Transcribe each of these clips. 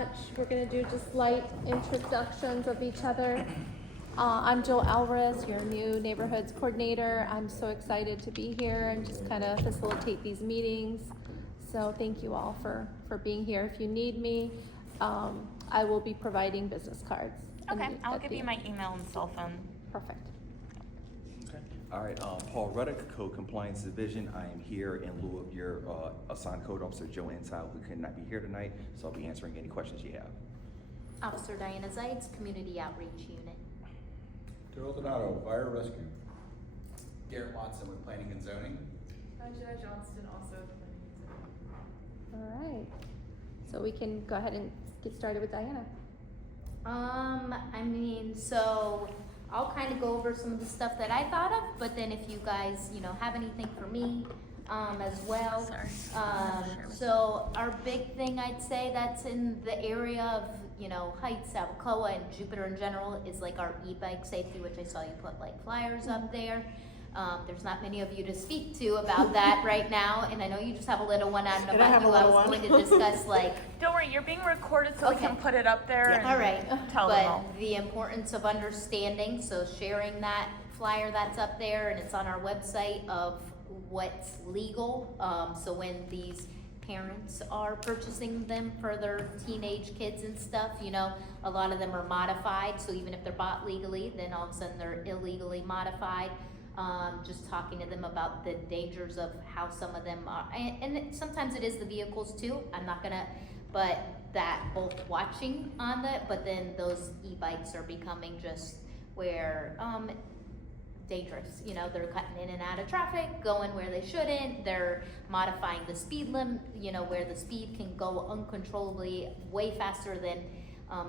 much. We're going to do just light introductions of each other. I'm Jill Alvarez, your new neighborhoods coordinator. I'm so excited to be here and just kind of facilitate these meetings. So thank you all for being here. If you need me, I will be providing business cards. Okay, I'll give you my email and cell phone. Perfect. All right, Paul Ruddock, Code Compliance Division. I am here in lieu of your assigned code officer, Joe Antile, who could not be here tonight, so I'll be answering any questions you have. Officer Diana Zeitz, Community Outreach Unit. Terrell Donato, Fire Rescue. Garrett Watson with Planning and Zoning. Angela Johnston, also with Planning and Zoning. All right. So we can go ahead and get started with Diana. So I'll kind of go over some of the stuff that I thought of, but then if you guys, have anything for me, as well. So our big thing I'd say that's in the area of, Heights, Alcoa, and Jupiter in general is like our e-bike safety, which I saw you put like flyers up there. There's not many of you to speak to about that right now, and I know you just have a little one. I don't know about you. I was going to discuss Don't worry, you're being recorded, so we Okay. can put it up there. And all right, tell them all. but the importance of understanding, so sharing that flyer that's up there, and it's on our website of what's legal. So when these parents are purchasing them for their teenage kids and stuff, a lot of them are modified. So even if they're bought legally, then all of a sudden they're illegally modified. Just talking to them about the dangers of how some of them are, and sometimes it is the vehicles too. I'm not gonna, but that both watching on that, but then those e-bikes are becoming just where dangerous. They're cutting in and out of traffic, going where they shouldn't. They're modifying the speed limit, where the speed can go uncontrollably way faster than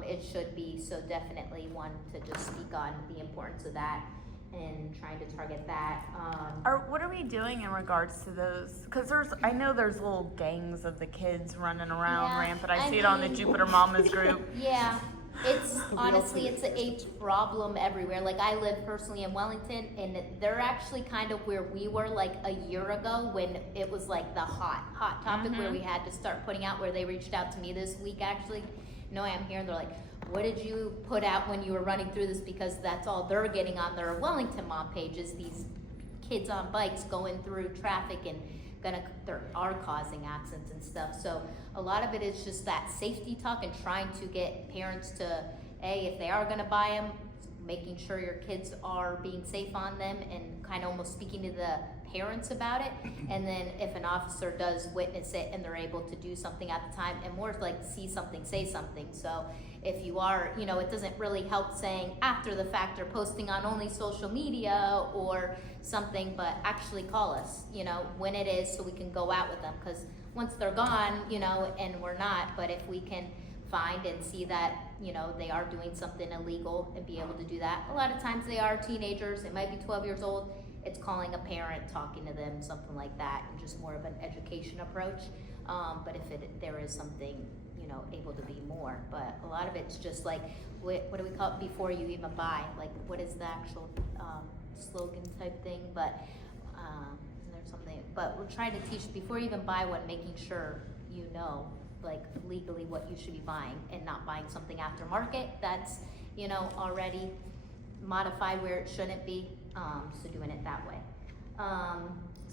it should be. So definitely one to just speak on the importance of that and trying to target that. What are we doing in regards to those? Because I know there's little gangs of the kids running around Yeah, rampant. I I see it on the mean- Jupiter Mamas group. Yeah, it's honestly, it's a problem everywhere. Like I live personally in Wellington, and they're actually kind of where we were like a year ago when it was like the hot topic where we had to start putting out, where they reached out to me this week actually. No, I'm here, and they're like, what did you put out when you were running through this? Because that's all they're getting on their Wellington Mom pages, these kids on bikes going through traffic and they are causing accidents and stuff. So a lot of it is just that safety talk and trying to get parents to, if they are gonna buy them, making sure your kids are being safe on them and kind of almost speaking to the parents about it. And then if an officer does witness it and they're able to do something at the time, and more like see something, say something. So if you are, it doesn't really help saying after the fact or posting on only social media or something, but actually call us, when it is, so we can go out with them. Because once they're gone, and we're not, but if we can find and see that, they are doing something illegal and be able to do that. A lot of times they are teenagers, it might be 12 years old. It's calling a parent, talking to them, something like that, and just more of an education approach. But if there is something, able to be more. But a lot of it's just like, what do we call it before you even buy? Like, what is the actual slogan type thing? But isn't there something? But we're trying to teach before you even buy one, making sure like legally what you should be buying, and not buying something aftermarket that's already modified where it shouldn't be. So doing it that way.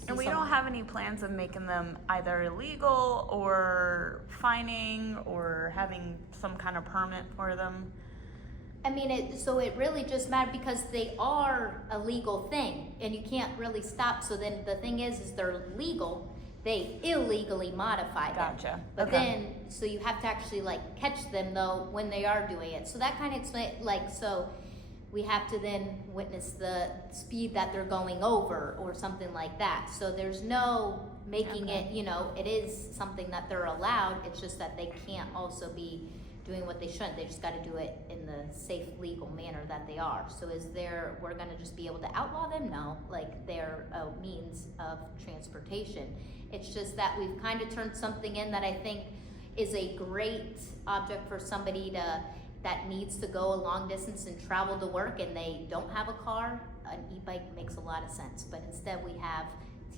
And we don't have any plans of making them either illegal or fining or having some kind of permit for them. I mean, it really just matters because they are a legal thing, and you can't really stop. So then the thing is they're legal. They illegally modify them. Gotcha. But Okay. then, so you have to actually like catch them though when they are doing it. So that kind of explains, so we have to then witness the speed that they're going over or something like that. So there's no making it, it is something that they're allowed. It's just that they can't also be doing what they shouldn't. They just got to do it in the safe, legal manner that they are. So we're going to just be able to outlaw them? No, like they're a means of transportation. It's just that we've kind of turned something in that I think is a great object for somebody that needs to go a long distance and travel to work and they don't have a car. An e-bike makes a lot of sense, but instead we have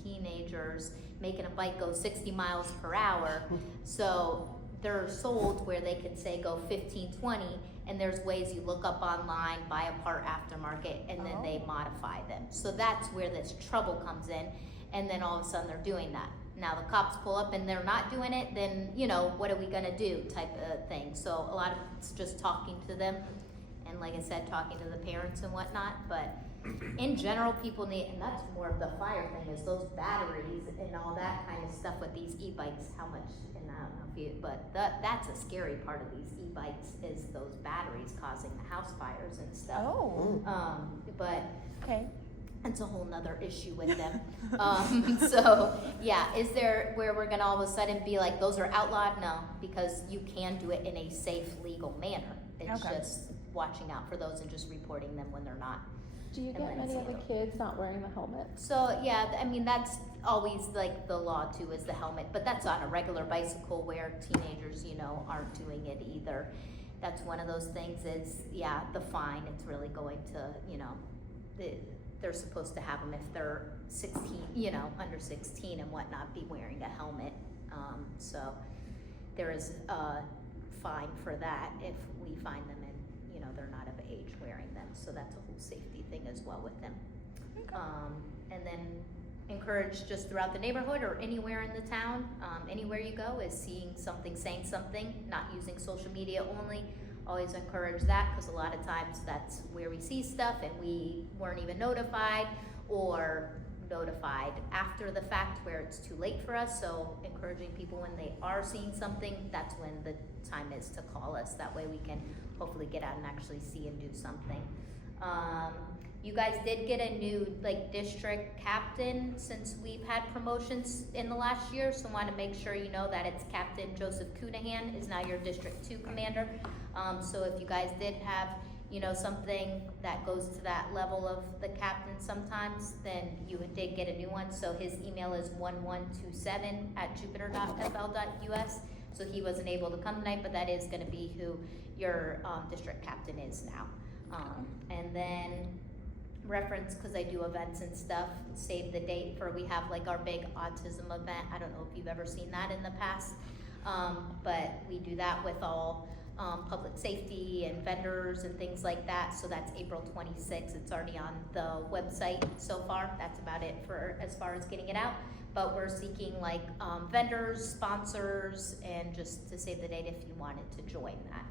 teenagers making a bike go 60 miles per hour. So they're sold where they could say go 15, 20, and there's ways you look up online, buy a part aftermarket, and then they modify them. So that's where this trouble comes in, and then all of a sudden they're doing that. Now the cops pull up and they're not doing it, then, you know, what are we gonna do type of thing. So a lot of it's just talking to them, and like I said, talking to the parents and whatnot, but in general, people need, and that's more of the fire thing, is those batteries and all that kind of stuff with these e-bikes, how much, and I don't know if you, but that's a scary part of these e-bikes, is those batteries causing the house fires and stuff. Oh, But okay. it's a whole nother issue with them. So, yeah, is there where we're gonna all of a sudden be like, those are outlawed? No, because you can do it in a safe, legal manner. It's Okay. just watching out for those and just reporting them when they're not. Do you And get then many of the sandal. kids not wearing the helmets? So, yeah, I mean, that's always like the law too, is the helmet, but that's on a regular bicycle where teenagers, you know, aren't doing it either. That's one of those things is, yeah, the fine, it's really going to, you know, they're supposed to have them if they're 16, you know, under 16 and whatnot, be wearing a helmet. So there is a fine for that if we find them and, you know, they're not of age wearing them. So that's a whole safety thing as well with them. And then encourage just throughout the neighborhood or anywhere in the town, anywhere you go, is seeing something, saying something, not using social media only. Always encourage that, because a lot of times that's where we see stuff and we weren't even notified, or notified after the fact where it's too late for us. So encouraging people when they are seeing something, that's when the time is to call us. That way we can hopefully get out and actually see and do something. You guys did get a new like district captain since we've had promotions in the last year, so want to make sure you know that it's Captain Joseph Cunahan is now your District 2 commander. So if you guys did have, you know, something that goes to that level of the captain sometimes, then you did get a new one. So his email is 1127@jupiter.fl.us. So he wasn't able to come tonight, but that is going to be who your district captain is now. And then reference, because I do events and stuff, save the date for, we have like our big autism event. I don't know if you've ever seen that in the past, but we do that with all public safety and vendors and things like that. So that's April 26th. It's already on the website so far. That's about it for as far as getting it out. But we're seeking like vendors, sponsors, and just to save the date if you wanted to join that.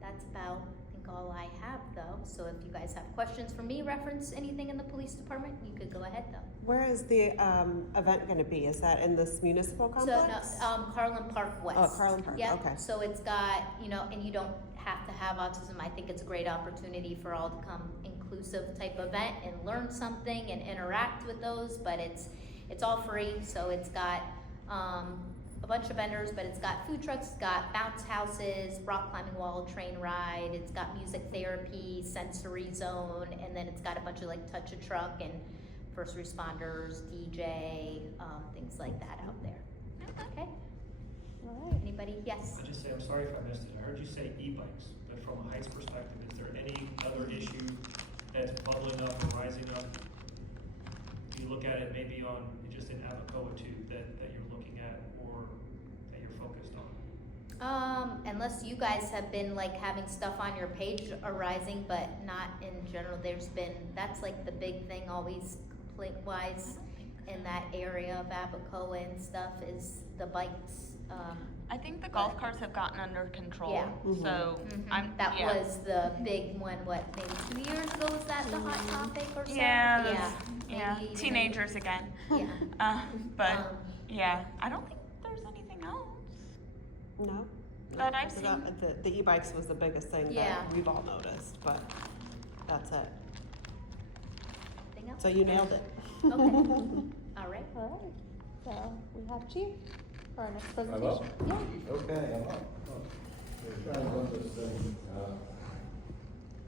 That's about, I think, all I have though. So if you guys have questions for me, reference anything in the police department, you could go ahead though. Where is the event going to be? Is that in this municipal complex? So, no, Carlin Park West. Oh, Carlin Park, Yeah, okay. so it's got, you know, and you don't have to have autism. I think it's a great opportunity for all to come, inclusive type event and learn something and interact with those, but it's all free. So it's got a bunch of vendors, but it's got food trucks, it's got bounce houses, rock climbing wall, train ride, it's got music therapy, sensory zone, and then it's got a bunch of like touch a truck and first responders, DJ, things like that out there. Okay, All right. anybody? Yes? I just say, I'm sorry if I missed it, I heard you say e-bikes, but from a Heights perspective, is there any other issue that's bubbling up or rising up? You look at it maybe on, just in Abacoa too, that you're looking at or that you're focused on? Unless you guys have been like having stuff on your page arising, but not in general, there's been, that's like the big thing always complaint-wise in that area of Abacoa and stuff is the bikes. I think the golf carts have gotten under control. Yeah. So That yeah. was the big one, what, maybe 2 years ago, was that the hot topic or something? Yeah, Yeah, maybe- teenagers again. Yeah. But yeah, I don't think there's anything else No? that I've So seen. the e-bikes was the biggest thing Yeah. that we've all noticed, but that's it. Anything else? So you nailed it. Okay. All right. All right. So we have Chief for our next I'm presentation. up? Yeah. Okay, I'm up. We're trying to run this thing,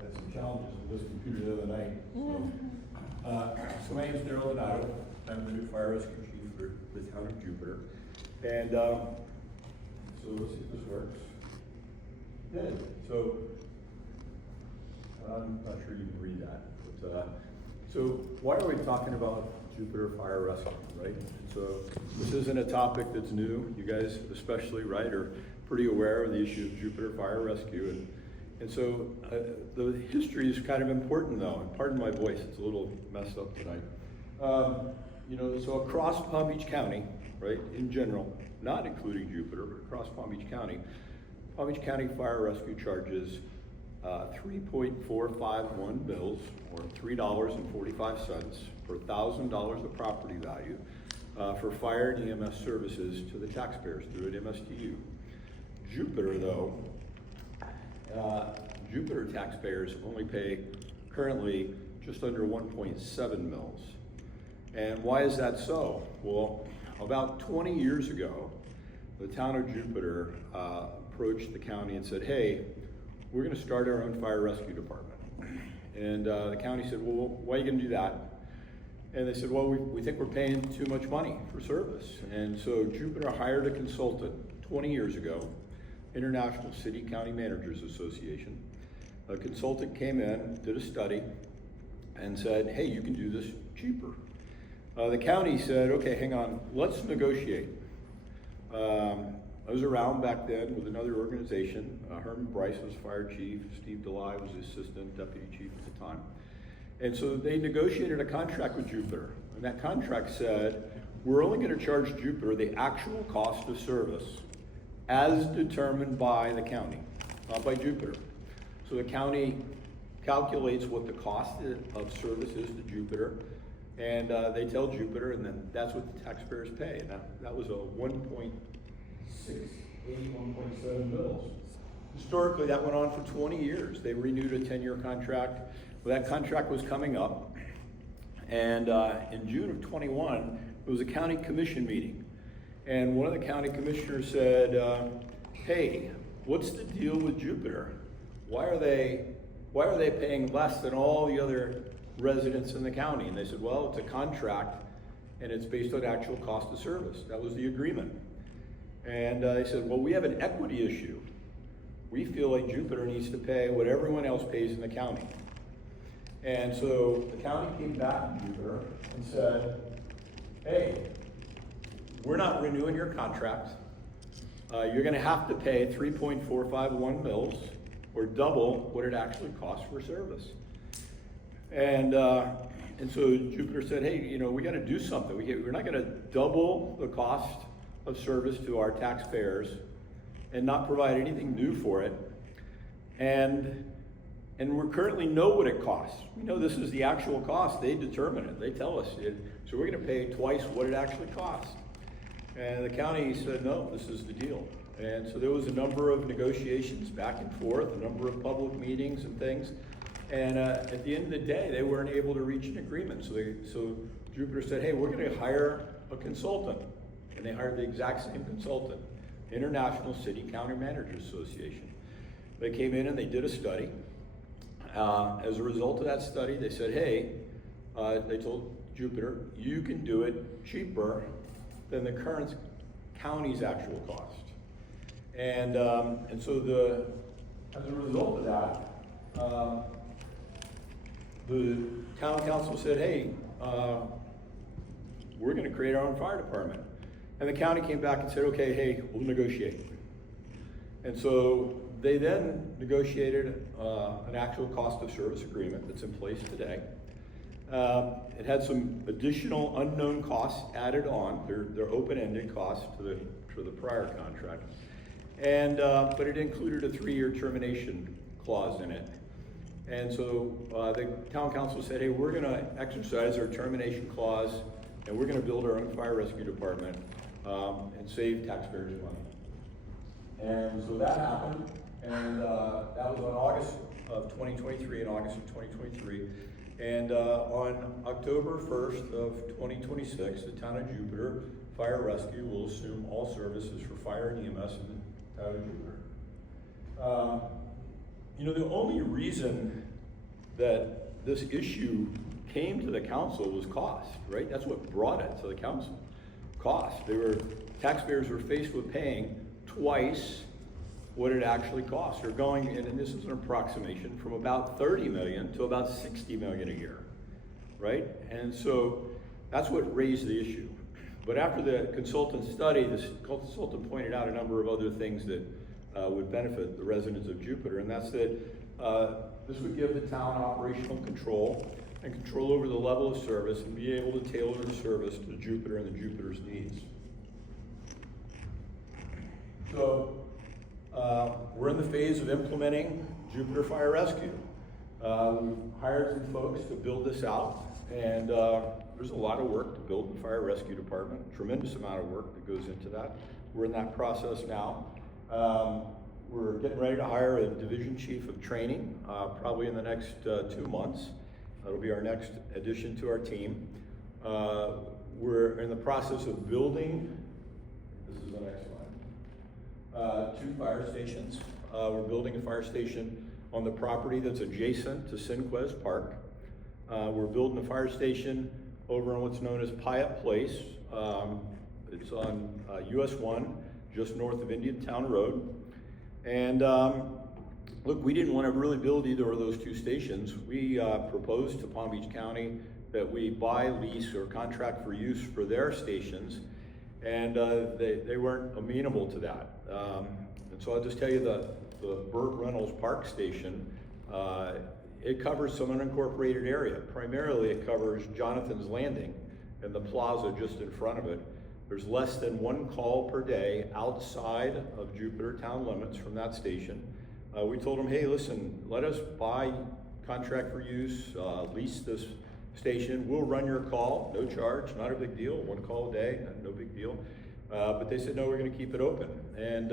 had some challenges with this computer the other night, so my name is Daryl Donato, I'm the new fire rescue chief for the town of Jupiter, and, so let's see if this works. Good, so, I'm not sure you can read that, but, so why are we talking about Jupiter Fire Rescue, right? So this isn't a topic that's new. You guys especially, right, are pretty aware of the issue of Jupiter Fire Rescue. And so the history is kind of important though, and pardon my voice, it's a little messed up tonight. You know, so across Palm Beach County, right, in general, not including Jupiter, but across Palm Beach County Fire Rescue charges 3.451 bills, or $3.45 per $1,000 of property value for fire and EMS services to the taxpayers through an MSTU. Jupiter, though, Jupiter taxpayers only pay currently just under 1.7 mils. And why is that so? Well, about 20 years ago, the town of Jupiter approached the county and said, hey, we're going to start our own fire rescue department. And the county said, well, why are you going to do that? And they said, well, we think we're paying too much money for service. And so Jupiter hired a consultant 20 years ago, International City County Managers Association. A consultant came in, did a study, and said, hey, you can do this cheaper. The county said, okay, hang on, let's negotiate. I was around back then with another organization. Herman Bryce was fire chief, Steve DeLay was the assistant deputy chief at the time. And so they negotiated a contract with Jupiter. And that contract said, we're only going to charge Jupiter the actual cost of service as determined by the county, not by Jupiter. So the county calculates what the cost of service is to Jupiter, and they tell Jupiter, and then that's what the taxpayers pay. And that was a 1.681.7 bills. Historically, that went on for 20 years. They renewed a 10-year contract. Well, that contract was coming up, and in June of 21, it was a county commission meeting. And one of the county commissioners said, hey, what's the deal with Jupiter? Why are they paying less than all the other residents in the county? And they said, well, it's a contract and it's based on actual cost of service. That was the agreement. And they said, well, we have an equity issue. We feel like Jupiter needs to pay what everyone else pays in the county. And so the county came back to Jupiter and said, hey, we're not renewing your contract. You're going to have to pay 3.451 mils, or double what it actually costs for service. And so Jupiter said, hey, you know, we got to do something. We're not going to double the cost of service to our taxpayers and not provide anything new for it. And we currently know what it costs. We know this is the actual cost. They determine it. They tell us it. So we're going to pay twice what it actually costs. And the county said, no, this is the deal. And so there was a number of negotiations back and forth, a number of public meetings and things. And at the end of the day, they weren't able to reach an agreement. So Jupiter said, hey, we're going to hire a consultant. And they hired the exact same consultant, International City County Managers Association. They came in and they did a study. As a result of that study, they said, hey, they told Jupiter, you can do it cheaper than the current county's actual cost. And so as a result of that, the town council said, hey, we're going to create our own fire department. And the county came back and said, okay, hey, we'll negotiate. And so they then negotiated an actual cost of service agreement that's in place today. It had some additional unknown costs added on. They're open-ended costs to the prior contract. And but it included a 3-year termination clause in it. And so the town council said, hey, we're going to exercise our termination clause, and we're going to build our own fire rescue department and save taxpayers money. And so that happened, and that was on August of 2023, in August of 2023. And on October 1st of 2026, the town of Jupiter Fire Rescue will assume all services for fire and EMS in the town of Jupiter. You know, the only reason that this issue came to the council was cost, right? That's what brought it to the council. Cost. Taxpayers were faced with paying twice what it actually costs. They're going, and this is an approximation, from about 30 million to about 60 million a year, right? And so That's what raised the issue. But after the consultant study, the consultant pointed out a number of other things that would benefit the residents of Jupiter, and that's that this would give the town operational control and control over the level of service and be able to tailor the service to Jupiter and the Jupiter's needs. So we're in the phase of implementing Jupiter Fire Rescue. We've hired some folks to build this out, and there's a lot of work to build the fire rescue department, tremendous amount of work that goes into that. We're in that process now. We're getting ready to hire a division chief of training, probably in the next 2 months. That'll be our next addition to our team. We're in the process of building, this is the next slide, 2 fire stations. We're building a fire station on the property that's adjacent to Cinquez Park. We're building a fire station over on what's known as Pyatt Place. It's on US 1, just north of Indiantown Road. And look, we didn't want to really build either of those 2 stations. We proposed to Palm Beach County that we buy, lease, or contract for use for their stations, and they weren't amenable to that. And so I'll just tell you the Burt Reynolds Park Station, it covers some unincorporated area. Primarily it covers Jonathan's Landing and the plaza just in front of it. There's less than 1 call per day outside of Jupiter town limits from that station. We told them, hey, listen, let us buy, contract for use, lease this station. We'll run your call, no charge, not a big deal. 1 call a day, no big deal. But they said, no, we're gonna keep it open. And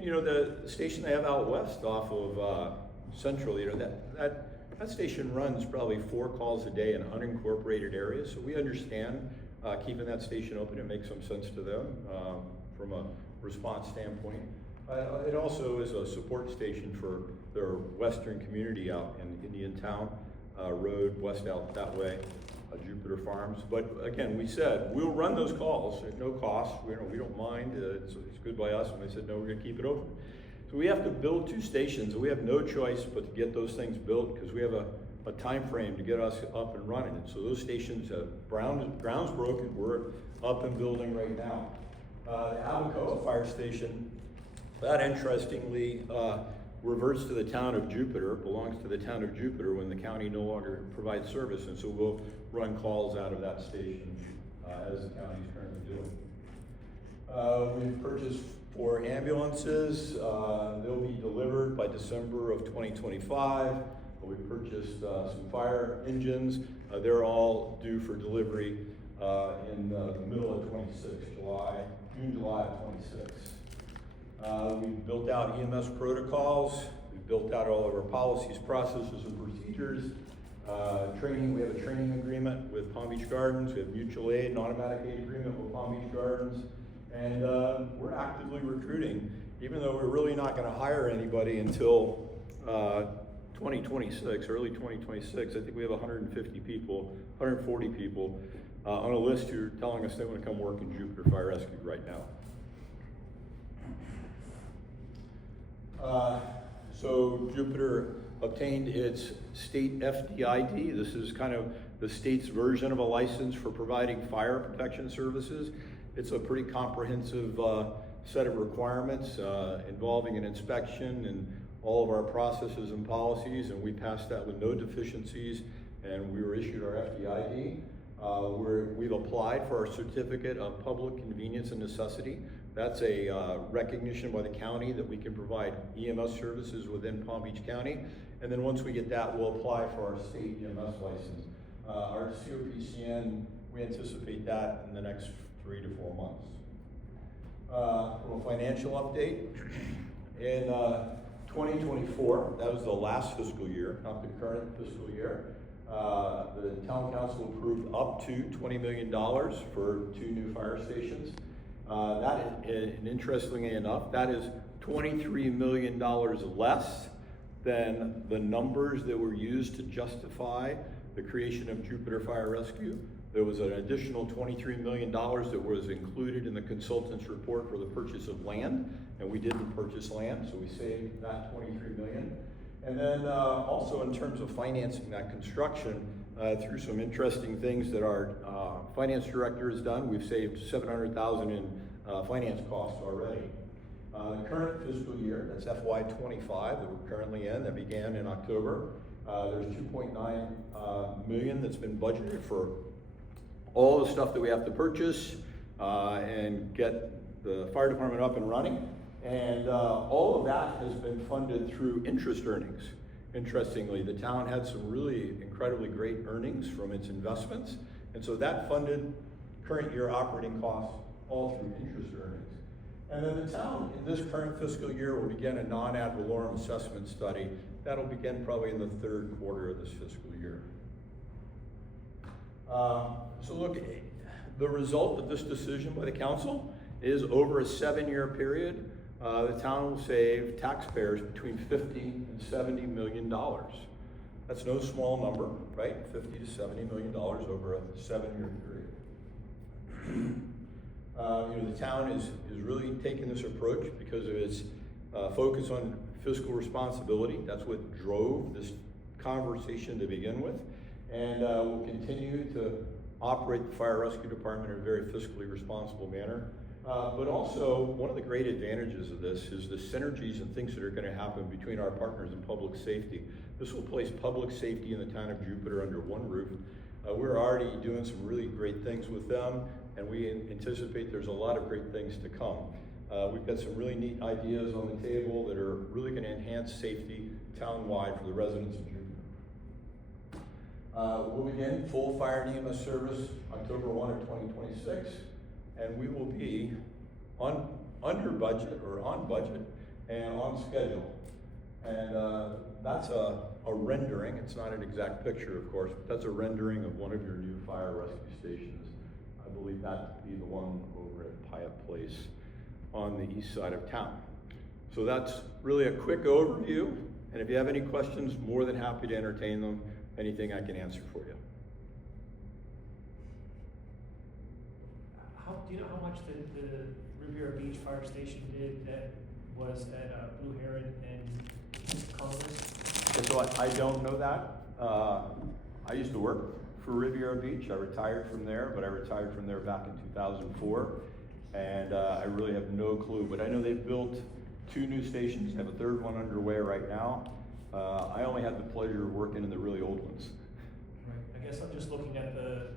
you know, the station they have out west off of Central, you know, that station runs probably 4 calls a day in unincorporated areas. So we understand keeping that station open. It makes some sense to them from a response standpoint. It also is a support station for their western community out in Indiantown Road, west out that way, Jupiter Farms. But again, we said, we'll run those calls at no cost. We don't mind, it's good by us. And they said, no, we're gonna keep it open. So we have to build 2 stations, and we have no choice but to get those things built because we have a time frame to get us up and running. And so those stations, ground's broken, we're up and building right now. The Abacoa Fire Station, that interestingly reverts to the town of Jupiter, belongs to the town of Jupiter when the county no longer provides service, and so we'll run calls out of that station as the county is currently doing. We've purchased 4 ambulances. They'll be delivered by December of 2025. We purchased some fire engines. They're all due for delivery in the middle of 26, June, July of 26. We've built out EMS protocols. We've built out all of our policies, processes, and procedures. Training, we have a training agreement with Palm Beach Gardens. We have mutual aid and automatic aid agreement with Palm Beach Gardens. And we're actively recruiting, even though we're really not gonna hire anybody until 2026, early 2026. I think we have 150 people, 140 people on a list who are telling us they wanna come work in Jupiter Fire Rescue right now. So Jupiter obtained its state FDID. This is kind of the state's version of a license for providing fire protection services. It's a pretty comprehensive set of requirements involving an inspection and all of our processes and policies, and we passed that with no deficiencies, and we were issued our FDID. We've applied for our certificate of public convenience and necessity. That's a recognition by the county that we can provide EMS services within Palm Beach County. And then once we get that, we'll apply for our state EMS license. Our COPCN, we anticipate that in the next 3 to 4 months. From a financial update, in 2024, that was the last fiscal year, not the current fiscal year, the town council approved up to $20 million for 2 new fire stations. And interestingly enough, that is $23 million less than the numbers that were used to justify the creation of Jupiter Fire Rescue. There was an additional $23 million that was included in the consultant's report for the purchase of land, and we didn't purchase land, so we saved that $23 million. And then also in terms of financing that construction, through some interesting things that our finance director has done. We've saved $700,000 in finance costs already. The current fiscal year, that's FY25 that we're currently in, that began in October. There's $2.9 million that's been budgeted for all the stuff that we have to purchase and get the fire department up and running. And all of that has been funded through interest earnings. Interestingly, the town had some really incredibly great earnings from its investments. And so that funded current year operating costs all through interest earnings. And then the town in this current fiscal year will begin a non-ad valorem assessment study. That'll begin probably in the third quarter of this fiscal year. So look, the result of this decision by the council is over a 7-year period, the town will save taxpayers between $50 and $70 million. That's no small number, right? $50 to $70 million over a 7-year period. The town is really taking this approach because of its focus on fiscal responsibility. That's what drove this conversation to begin with. And we'll continue to operate the fire rescue department in a very fiscally responsible manner. But also, one of the great advantages of this is the synergies and things that are going to happen between our partners in public safety. This will place public safety in the town of Jupiter under one roof. We're already doing some really great things with them, and we anticipate there's a lot of great things to come. We've got some really neat ideas on the table that are really going to enhance safety town-wide for the residents of Jupiter. We'll begin full fire and EMS service October 1 of 2026, and we will be under budget or on budget and on schedule. And that's a rendering. It's not an exact picture, of course, but that's a rendering of one of your new fire rescue stations. I believe that to be the one over at Pyatt Place on the east side of town. So that's really a quick overview, and if you have any questions, more than happy to entertain them. Anything I can answer for you. Do you know how much the Riviera Beach Fire Station did that was at Blue Heron and Congress? And so I don't know that. I used to work for Riviera Beach. I retired from there, but I retired from there back in 2004. And I really have no clue, but I know they've built 2 new stations, have a 3rd one underway right now. I only had the pleasure of working in the really old ones. Right. I guess I'm just looking at the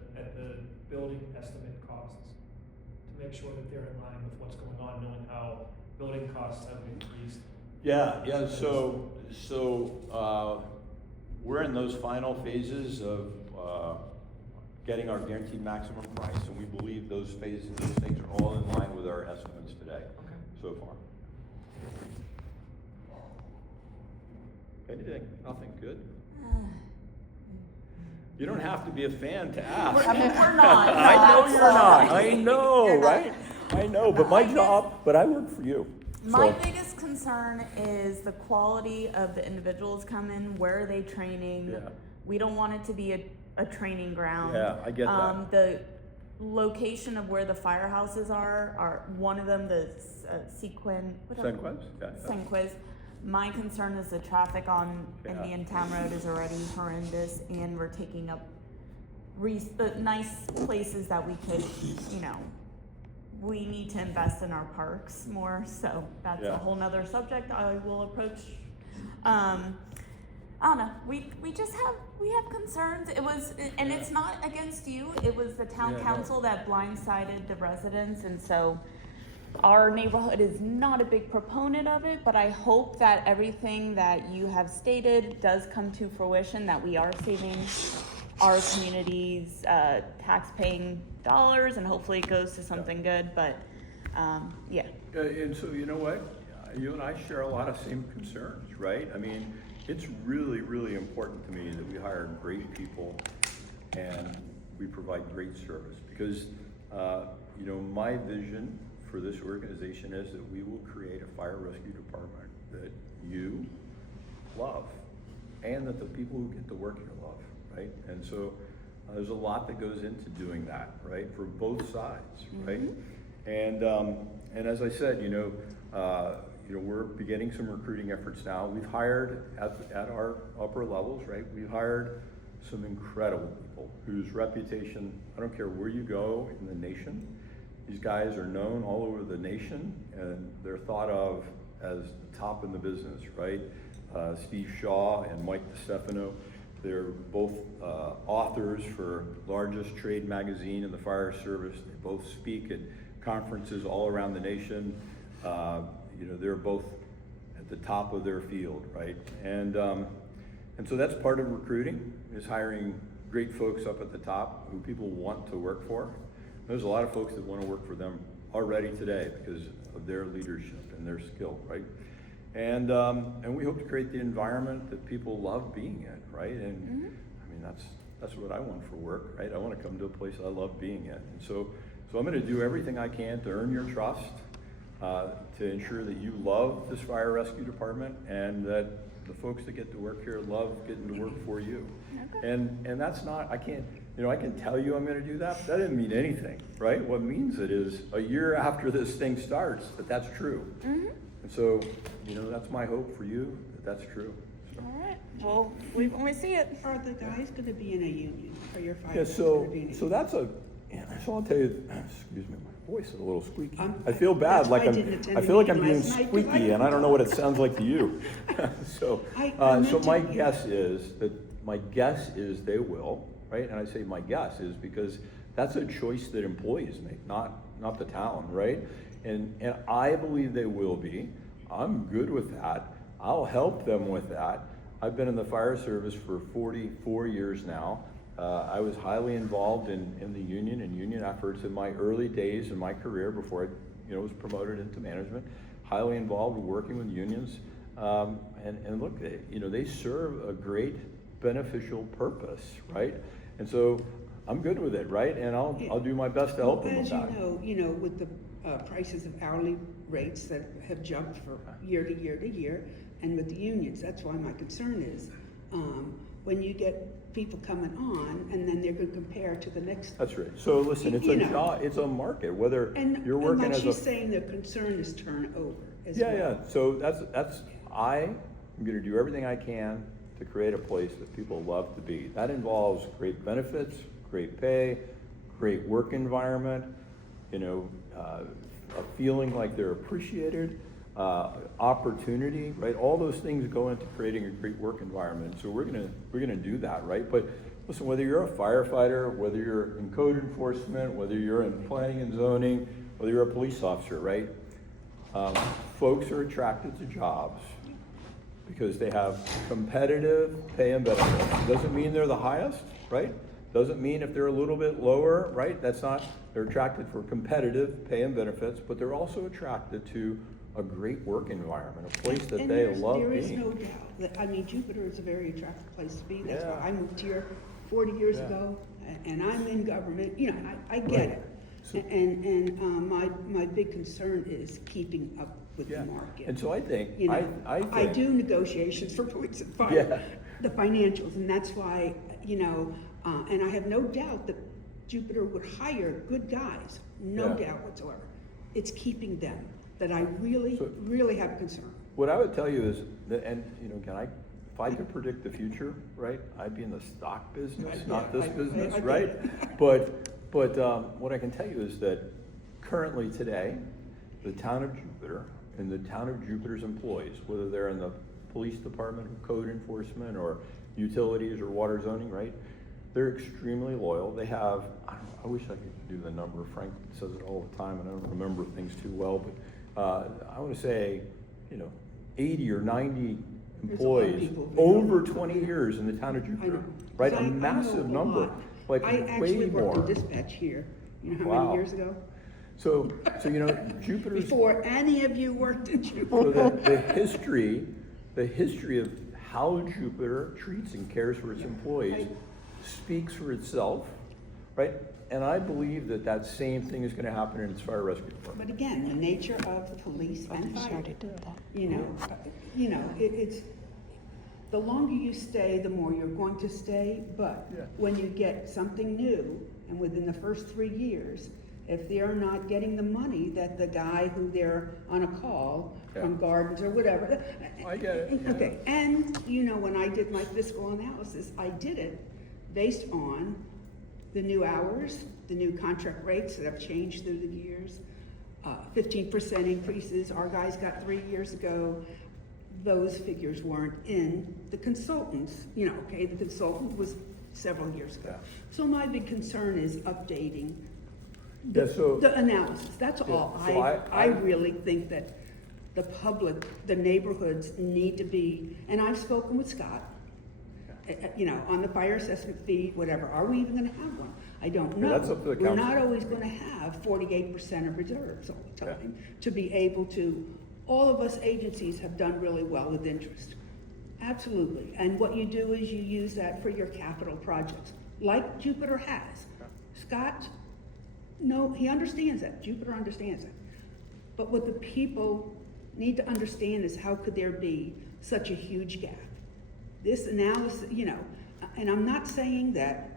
building estimate costs to make sure that they're in line with what's going on, knowing how building costs have increased. Yeah. So we're in those final phases of getting our guaranteed maximum price, and we believe those things are all in line with our estimates today so far. Anything? Nothing? Good? You don't have to be a fan to ask. I mean, we're not. I know you're not. I You're know, not. right? I know, but my job, but I work for you. My So- biggest concern is the quality of the individuals coming. Where are they training? Yeah. We don't want it to be a training ground. Yeah, I get that. The location of where the firehouses are one of them, the Sequin. Senquez? Yeah. Senquez. My concern is the traffic on Yeah. Indian Town Road is already horrendous, and we're taking up nice places that we could, we need to invest in our parks more. So that's Yeah. a whole nother subject I will approach. I don't know. We just have concerns. It was, and it's not against you. It was the town Yeah, no. council that blindsided the residents, and so. Our neighborhood is not a big proponent of it, but I hope that everything that you have stated does come to fruition, that we are saving our community's tax-paying dollars, and hopefully it goes to something good, but, yeah. And so, you know what? You and I share a lot of same concerns, right? I mean, it's really, really important to me that we hire great people and we provide great service because, my vision for this organization is that we will create a fire rescue department that you love and that the people who get to work here love, right? And so there's a lot that goes into doing that, right, for both sides, right? And as I said, we're beginning some recruiting efforts now. We've hired at our upper levels, right? We've hired some incredible people whose reputation, I don't care where you go in the nation, these guys are known all over the nation, and they're thought of as the top in the business, right? Steve Shaw and Mike DeStefano, they're both authors for largest trade magazine in the fire service. They both speak at conferences all around the nation. They're both at the top of their field, right? And so that's part of recruiting, is hiring great folks up at the top who people want to work for. There's a lot of folks that want to work for them already today because of their leadership and their skill, right? And we hope to create the environment that people love being in, right? And I mean, that's what I want for work, right? I want to come to a place I love being in. And so I'm going to do everything I can to earn your trust, to ensure that you love this fire rescue department and that the folks that get to work here love getting to work for you. Okay. And that's not, I can tell you I'm going to do that, but that doesn't mean anything, right? What means it is a year after this thing starts that's true. And so, that's my hope for you, that's true. So. All right, well, when we see it. Are the guys gonna be in a union? Are your fire? Yeah, so I'll tell you, excuse me, my voice is a little squeaky. I feel bad, that's why like I didn't attend I the feel like I'm meeting being last night, 'cause squeaky, and I don't know what it sounds like to you. So my guess is they will, right? And I say my guess is because that's a choice that employees make, not the town, right? And I believe they will be. I'm good with that. I'll help them with that. I've been in the fire service for 44 years now. I was highly involved in the union and union efforts in my early days in my career before I was promoted into management. Highly involved working with unions. And look, they serve a great beneficial purpose, right? And so I'm good with it, right? And I'll do my best to help them with that. As you know, with the prices of hourly rates that have jumped for year to year to year, and with the unions, that's why my concern is when you get people coming on, and then they're going to compare to the next. That's right. So listen, it's a job, it's a market. Whether you're working and like as she's saying, the concern is turnover as well. Yeah. So that's I'm going to do everything I can to create a place that people love to be. That involves great benefits, great pay, great work environment, a feeling like they're appreciated, opportunity, right? All those things go into creating a great work environment. So we're gonna do that, right? But listen, whether you're a firefighter, whether you're in code enforcement, whether you're in planning and zoning, whether you're a police officer, right? Folks are attracted to jobs because they have competitive pay and benefits. Doesn't mean they're the highest, right? Doesn't mean if they're a little bit lower, right? They're attracted for competitive pay and benefits, but they're also attracted to a great work environment, a place that they love being. There is no doubt that, Jupiter is a very attractive place to be. That's Yeah. why I moved here 40 years ago, and I'm in government, I get it. So- And my big concern is keeping up with the market. And so I think, I do negotiations for police and fire, Yeah. the financials, and that's why, and I have no doubt that Jupiter would hire good guys, no Yeah. doubt whatsoever. It's keeping them that I really, So- really have concern. what I would tell you is that, and if I could predict the future, right, I'd be in the stock business, not this business, I right? get But what I can tell you is that currently today, the town of Jupiter and the town of Jupiter's employees, whether they're in the police department or code enforcement or utilities or water zoning, right? They're extremely loyal. They have, I wish I could do the number. Frank says it all the time and I don't remember things too well, but I want to say, 80 or 90 There's a lot of employees people. over 20 years in the town of I Jupiter, know. right? I A know massive a number, lot. like I way actually worked more. in dispatch here, how Wow. many years ago? So Jupiter's. Before any of you worked in So Jupiter. the history of how Jupiter treats and cares for its employees speaks for itself, right? And I believe that same thing is going to happen in its fire rescue department. But again, the nature of police and fire, it's, the longer you stay, the more you're going to stay, but Yeah. when you get something new, and within the first 3 years, if they're not getting the money that the guy who they're on a call from Yeah. Gardens or whatever. I get it, yeah. Okay, and when I did my fiscal analysis, I did it based on the new hours, the new contract rates that have changed through the years, 15% increases our guys got 3 years ago. Those figures weren't in the consultants, okay, the consultant was several years ago. So my big concern is updating Yeah, so- the analysis, that's all. so I really think that the public, the neighborhoods need to be, and I've spoken with Scott, on the fire assessment fee, whatever, are we even gonna have one? I don't know. that's up to the We're council. not always gonna have 48% of reserves all the Yeah. time to be able to, all of us agencies have done really well with interest. Absolutely, and what you do is you use that for your capital projects, like Jupiter has. Scott, no, he understands that, Jupiter understands that. But what the people need to understand is how could there be such a huge gap? This analysis, and I'm not saying that,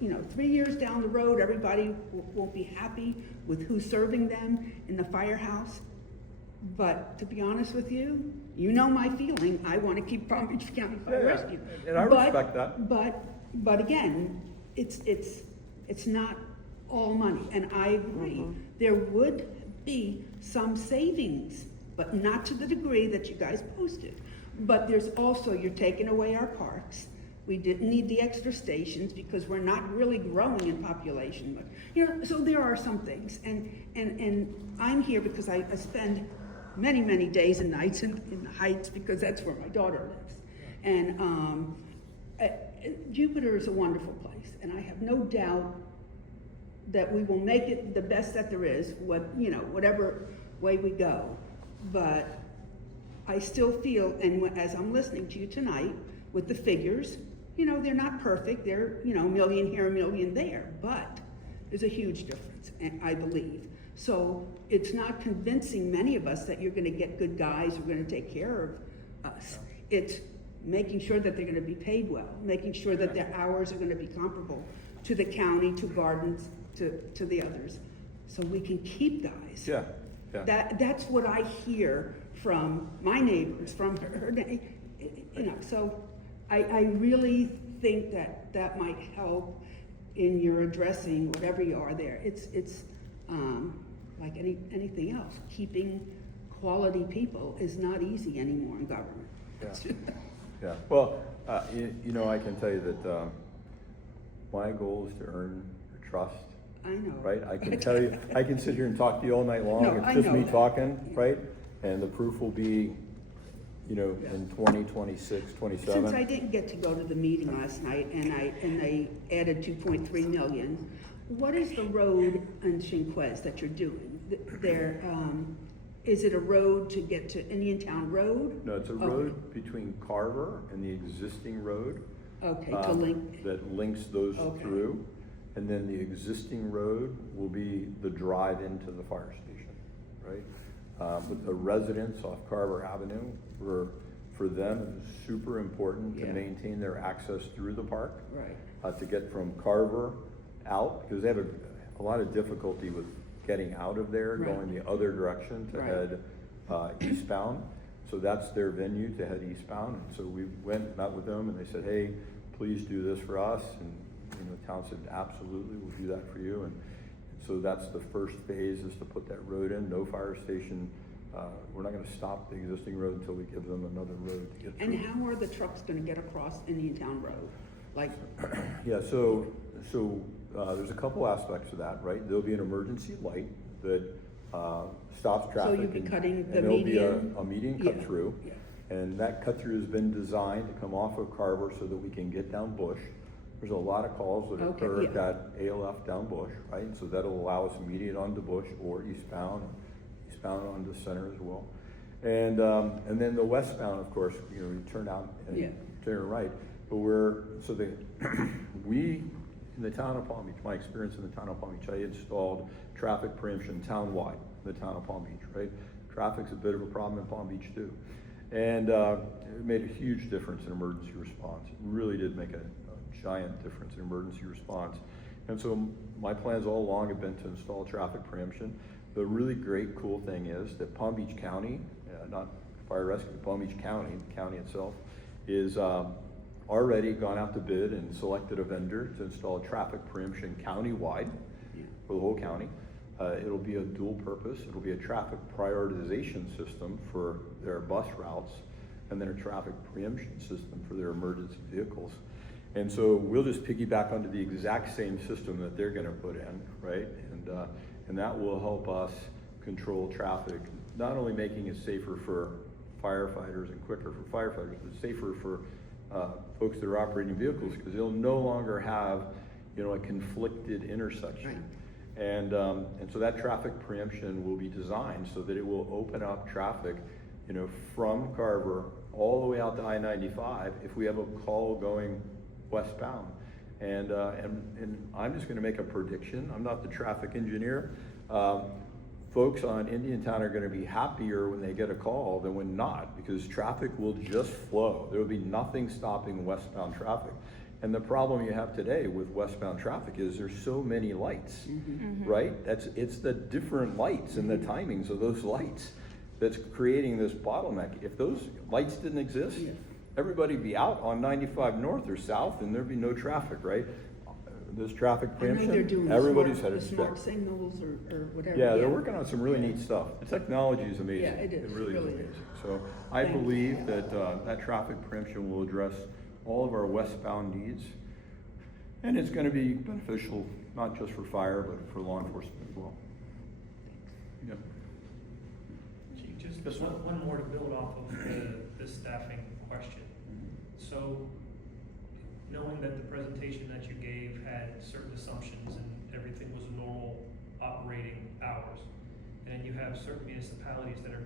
3 years down the road, everybody won't be happy with who's serving them in the firehouse. But to be honest with you, my feeling, I want to keep Palm Beach County Fire Yeah, Rescue. and I But- respect that. But again, it's not all money, and I agree. There would be some savings, but not to the degree that you guys posted. But there's also, you're taking away our parks. We didn't need the extra stations because we're not really growing in population, but, so there are some things. And I'm here because I spend many, many days and nights in the Heights because that's where my daughter lives. And Jupiter is a wonderful place, and I have no doubt that we will make it the best that there is, whatever way we go. But I still feel, and as I'm listening to you tonight with the figures, they're not perfect. They're, a million here, a million there, but there's a huge difference, and I believe. So it's not convincing many of us that you're gonna get good guys who are gonna take care of us. It's making sure that they're gonna be paid well, making sure that their hours are gonna be comparable to the county, to Gardens, to the others, so we can keep guys. Yeah. That's what I hear from my neighbors, from her, so I really think that might help in your addressing whatever you are there. It's like anything else, keeping quality people is not easy anymore in government. Yeah. Yeah, well, I can tell you that my goal is to earn your trust, I know. right? I can tell you, I can sit here and talk to you all night long. No, It's I just know me that. talking, right? And the proof will be, in 2026, 27. Since I didn't get to go to the meeting last night and they added 2.3 million, what is the road in Chinquez that you're doing? Is it a road to get to Indiantown Road? No, it's a Okay. road between Carver and the existing road. Okay, to link, That links those Okay. through. And then the existing road will be the drive into the fire station, right? With the residents off Carver Avenue, for them, it's super important to Yeah. maintain their access through the park. right, To get from Carver out, because they have a lot of difficulty with getting out of there, Right. going the other direction to Right. head eastbound. So that's their venue to head eastbound. And so we went, met with them, and they said, hey, please do this for us. And the town said, absolutely, we'll do that for you. And so that's the first phase, is to put that road in, no fire station. We're not gonna stop the existing road until we give them another road to get through. and how are the trucks gonna get across Indiantown Road? Like, Yeah, so there's a couple aspects to that, right? There'll be an emergency light that stops traffic. you'll be and- cutting and the there'll be median? a median cut Yeah, through. yeah. And that cut through has been designed to come off of Carver so that we can get down Bush. There's a lot of calls that Okay, occur yeah. at that ALF down Bush, right? So that'll allow us immediate onto Bush or eastbound onto Center as well. And then the westbound, of course, you turn out and Yeah. turn right. But we, in the town of Palm Beach, my experience in the town of Palm Beach, I installed traffic preemption townwide in the town of Palm Beach, right? Traffic's a bit of a problem in Palm Beach too. And it made a huge difference in emergency response. It really did make a giant difference in emergency response. And so my plans all along have been to install traffic preemption. The really great, cool thing is that Palm Beach County, not Fire Rescue, Palm Beach County, the county itself, is already gone out to bid and selected a vendor to install traffic preemption countywide for the whole county. It'll be a dual purpose. It'll be a traffic prioritization system for their bus routes, and then a traffic preemption system for their emergency vehicles. And so we'll just piggyback onto the exact same system that they're gonna put in, right? And that will help us control traffic, not only making it safer for firefighters and quicker for firefighters, but safer for folks that are operating vehicles, because they'll no longer have, a conflicted intersection. And so that traffic preemption will be designed so that it will open up traffic, from Carver all the way out to I-95 if we have a call going westbound. And I'm just gonna make a prediction. I'm not the traffic engineer. Folks on Indiantown are gonna be happier when they get a call than when not, because traffic will just flow. There will be nothing stopping westbound traffic. And the problem you have today with westbound traffic is there's so many lights, right? It's the different lights and the timings of those lights that's creating this bottleneck. If those lights didn't exist, everybody'd be out on 95 north or south and there'd be no traffic, right? This traffic I know preemption, they're doing everybody's the headed smart straight. signals or whatever. Yeah, they're working on some really neat stuff. The technology is amazing. Yeah, it is. It really is Really is. amazing. So I Thanks. believe that that traffic preemption will address all of our westbound needs. And it's gonna be beneficial, not just for fire, but for law enforcement as well. Yep. Chief, just Yes, sir. one more to build off of the staffing question. So, knowing that the presentation that you gave had certain assumptions and everything was normal operating hours, and then you have certain municipalities that are,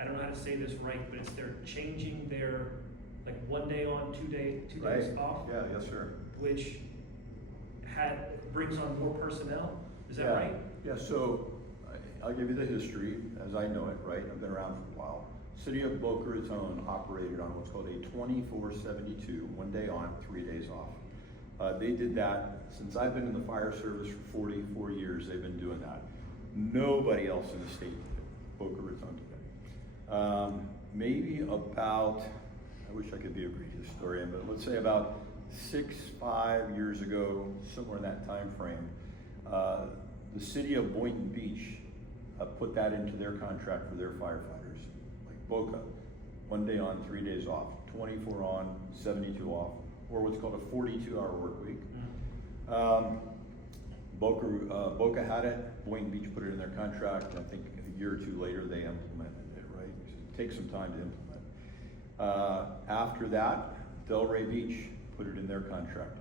I don't know how to say this right, but they're changing their, like, 1 day on, 2 days off, Yeah, yes, sir. which brings on more personnel, is that right? Yeah, so I'll give you the history as I know it, right? I've been around for a while. City of Boca Raton operated on what's called a 24/72, 1 day on, 3 days off. They did that since I've been in the fire service for 44 years. They've been doing that. Nobody else in the state did it. Boca Raton did it. Maybe about, I wish I could be a great historian, but let's say about 5 years ago, somewhere in that time frame, the city of Boynton Beach put that into their contract for their firefighters. Like Boca, 1 day on, 3 days off, 24 on, 72 off, or what's called a 42-hour work week. Boca had it, Boynton Beach put it in their contract, and I think a year or two later they implemented it, right? It takes some time to implement. After that, Delray Beach put it in their contract.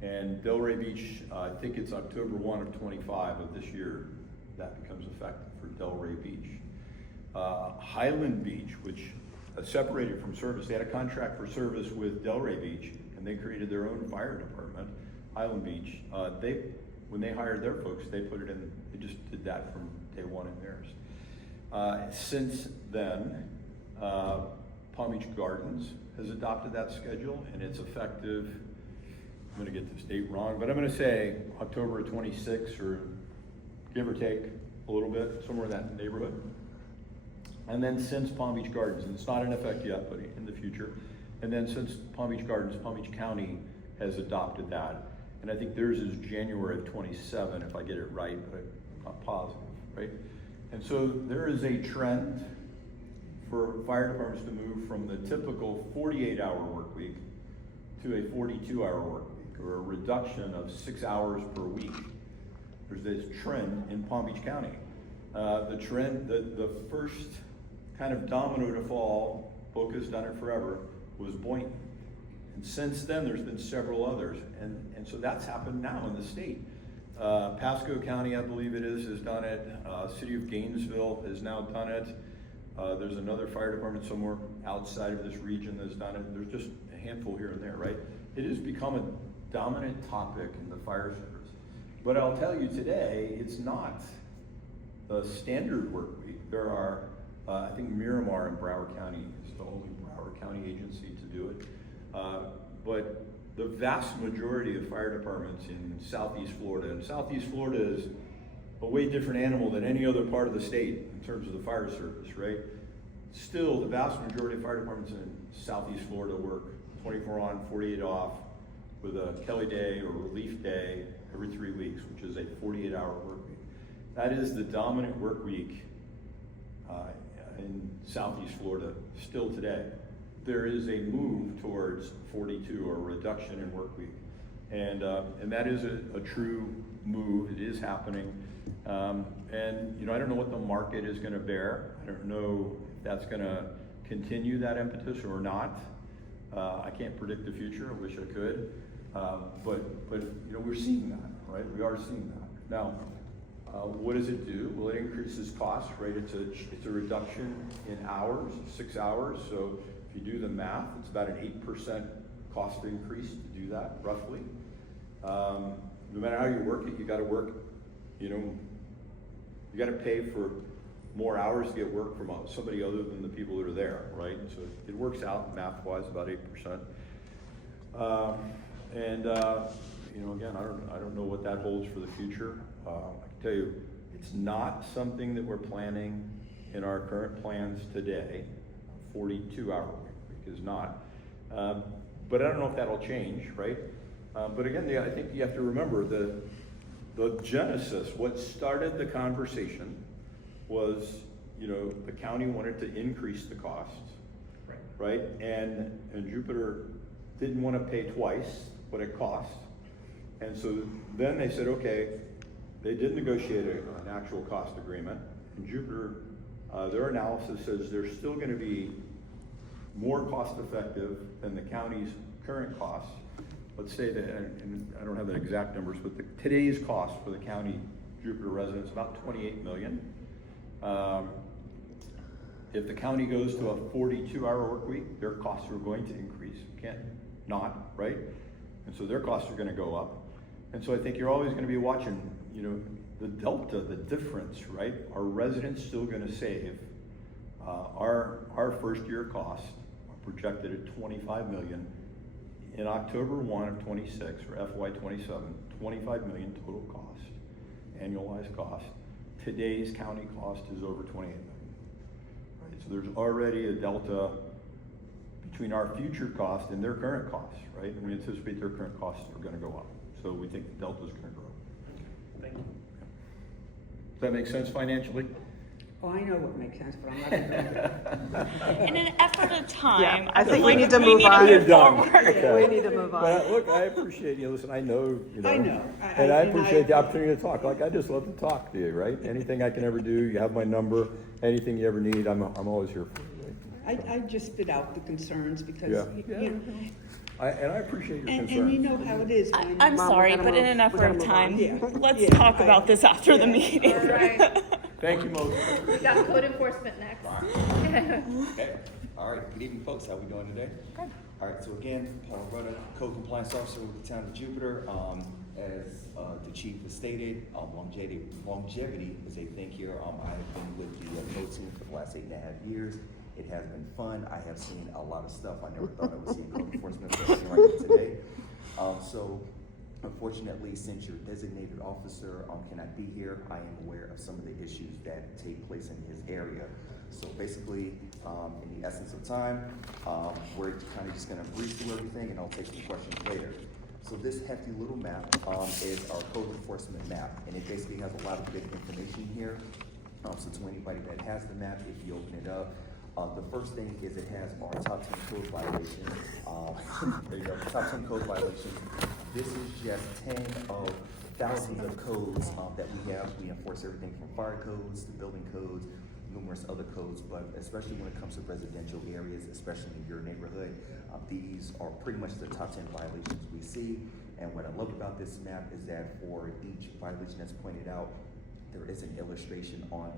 And Delray Beach, I think it's October 1 of 25 of this year, that becomes effective for Delray Beach. Highland Beach, which separated from service, they had a contract for service with Delray Beach, and they created their own fire department, Highland Beach. When they hired their folks, they put it in, they just did that from day one in theirs. Since then, Palm Beach Gardens has adopted that schedule, and it's effective, I'm gonna get this date wrong, but I'm gonna say October 26, or give or take a little bit, somewhere in that neighborhood. And then since Palm Beach Gardens, and it's not in effect yet, but in the future, and then since Palm Beach Gardens, Palm Beach County has adopted that, and I think theirs is January of 27, if I get it right, but I'm not positive, right? And so there is a trend for fire departments to move from the typical 48-hour work week to a 42-hour work week, or a reduction of 6 hours per week. There's this trend in Palm Beach County. The trend, the first kind of domino to fall, Boca's done it forever, was Boynton. And since then, there's been several others. And so that's happened now in the state. Pasco County, I believe it is, has done it. City of Gainesville has now done it. There's another fire department somewhere outside of this region that's done it. There's just a handful here and there, right? It has become a dominant topic in the fire service. But I'll tell you today, it's not the standard work week. There are, I think Miramar in Broward County is the only Broward County agency to do it. But the vast majority of fire departments in Southeast Florida, and Southeast Florida is a way different animal than any other part of the state in terms of the fire service, right? Still, the vast majority of fire departments in Southeast Florida work 24 on, 48 off, with a Kelly day or relief day every 3 weeks, which is a 48-hour work week. That is the dominant work week in Southeast Florida still today. There is a move towards 42 or a reduction in work week. And that is a true move. It is happening. And, you know, I don't know what the market is going to bear. I don't know if that's going to continue that impetus or not. I can't predict the future. I wish I could. But you know, we're seeing that, right? We are seeing that. Now, what does it do? Well, it increases costs, right? It's a reduction in hours, 6 hours. So if you do the math, it's about an 8% cost increase to do that, roughly. No matter how you work it, you got to work, you know, you got to pay for more hours to get work from somebody other than the people that are there, right? So it works out math-wise about 8%. You know, again, I don't know what that holds for the future. I can tell you, it's not something that we're planning in our current plans today. 42-hour week is not. But I don't know if that'll change, right? But again, I think you have to remember the genesis, what started the conversation was, you know, the county wanted to increase the costs, right? And Jupiter didn't want to pay twice what it cost. And so then they said, okay, they did negotiate an actual cost agreement. And Jupiter, their analysis says they're still going to be more cost effective than the county's current costs. Let's say that, and I don't have the exact numbers, but today's cost for the county Jupiter residents about $28 million. If the county goes to a 42-hour work week, their costs are going to increase. Can't not, right? And so their costs are going to go up. And so I think you're always going to be watching, you know, the delta, the difference, right? Are residents still going to save? Our first year costs are projected at $25 million. In October 1 of 26, or FY 27, $25 million total cost, annualized cost. Today's county cost is over $28 million. Right? So there's already a delta between our future cost and their current costs, right? And we anticipate their current costs are going to go up. So we think the delta is going to grow. Thank you. Does that make sense financially? Oh, I know what makes sense, but I'm not gonna. In an effort of time, Yeah, I think we need to move on. You're done. We need to move on. But look, I appreciate you. Listen, I know, you know. I know. And I appreciate the opportunity to talk. Like, I just love to talk to you, right? Anything I can ever do, you have my number. Anything you ever need, I'm always here for you. Right? I just spit out the concerns because, Yeah. you know, I appreciate your and concern. you know how it is. when- I'm Mom, sorry, we gotta but in move. an We effort gotta of move time, on. Yeah. let's Yeah, talk I- about this after the meeting. Right. Thank you, Moses. We got code enforcement next. Okay. All right, good evening, folks. How we doing today? Good. All right, so again, Paul Rudder, Code Compliance Officer with the Town of Jupiter. As the chief has stated, longevity is a thing here. I have been with the code team for the last 8.5 years. It has been fun. I have seen a lot of stuff. I never thought I would see in code enforcement like today. So unfortunately, since your designated officer cannot be here, I am aware of some of the issues that take place in his area. So basically, in the essence of time, we're kind of just going to breeze through everything, and I'll take some questions later. So this hefty little map is our code enforcement map, and it basically has a lot of good information here. So to anybody that has the map, if you open it up, the first thing is it has our top 10 code violations. There you go, top 10 code violations. This is just 10 of thousands of codes that we have. We enforce everything from fire codes to building codes, numerous other codes, but especially when it comes to residential areas, especially in your neighborhood, these are pretty much the top 10 violations we see. And what I love about this map is that for each violation that's pointed out, there is an illustration on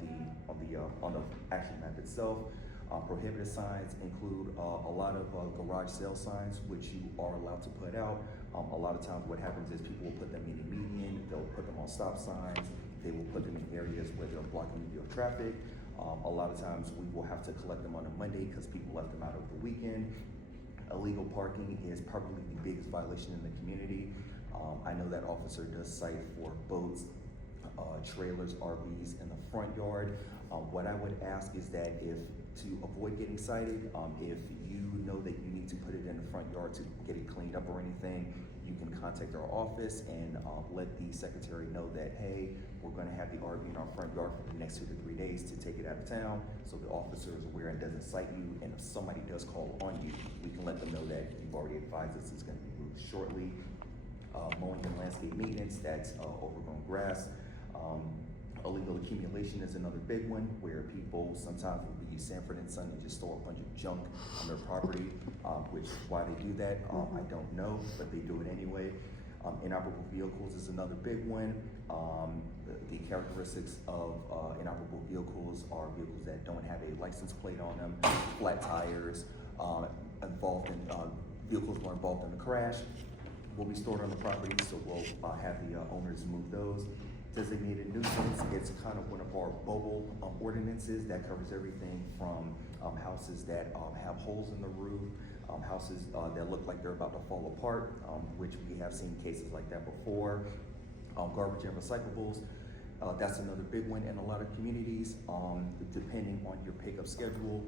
the action map itself. Prohibited signs include a lot of garage sale signs, which you are allowed to put out. A lot of times what happens is people will put them in a median, they'll put them on stop signs, they will put them in areas where they're blocking your traffic. A lot of times we will have to collect them on a Monday because people left them out over the weekend. Illegal parking is probably the biggest violation in the community. I know that officer does cite for boats, trailers, RVs in the front yard. What I would ask is that to avoid getting cited, if you know that you need to put it in the front yard to get it cleaned up or anything, you can contact our office and let the secretary know that, hey, we're gonna have the RV in our front yard for the next 2 to 3 days to take it out of town, so the officer is aware and doesn't cite you, and if somebody does call on you, we can let them know that you've already advised us it's gonna be moved shortly. Mowing and landscape maintenance, that's overgrown grass. Illegal accumulation is another big one, where people sometimes will be Sanford and Son and just store a bunch of junk on their property, which why they do that, I don't know, but they do it anyway. Inoperable vehicles is another big one. The characteristics of inoperable vehicles are vehicles that don't have a license plate on them, flat tires, vehicles were involved in the crash, will be stored on the property, so we'll have the owners move those. Designated nuisance, it's kind of one of our mobile ordinances that covers everything from houses that have holes in the roof, houses that look like they're about to fall apart, which we have seen cases like that before. Garbage and recyclables, that's another big one in a lot of communities. Depending on your pickup schedule,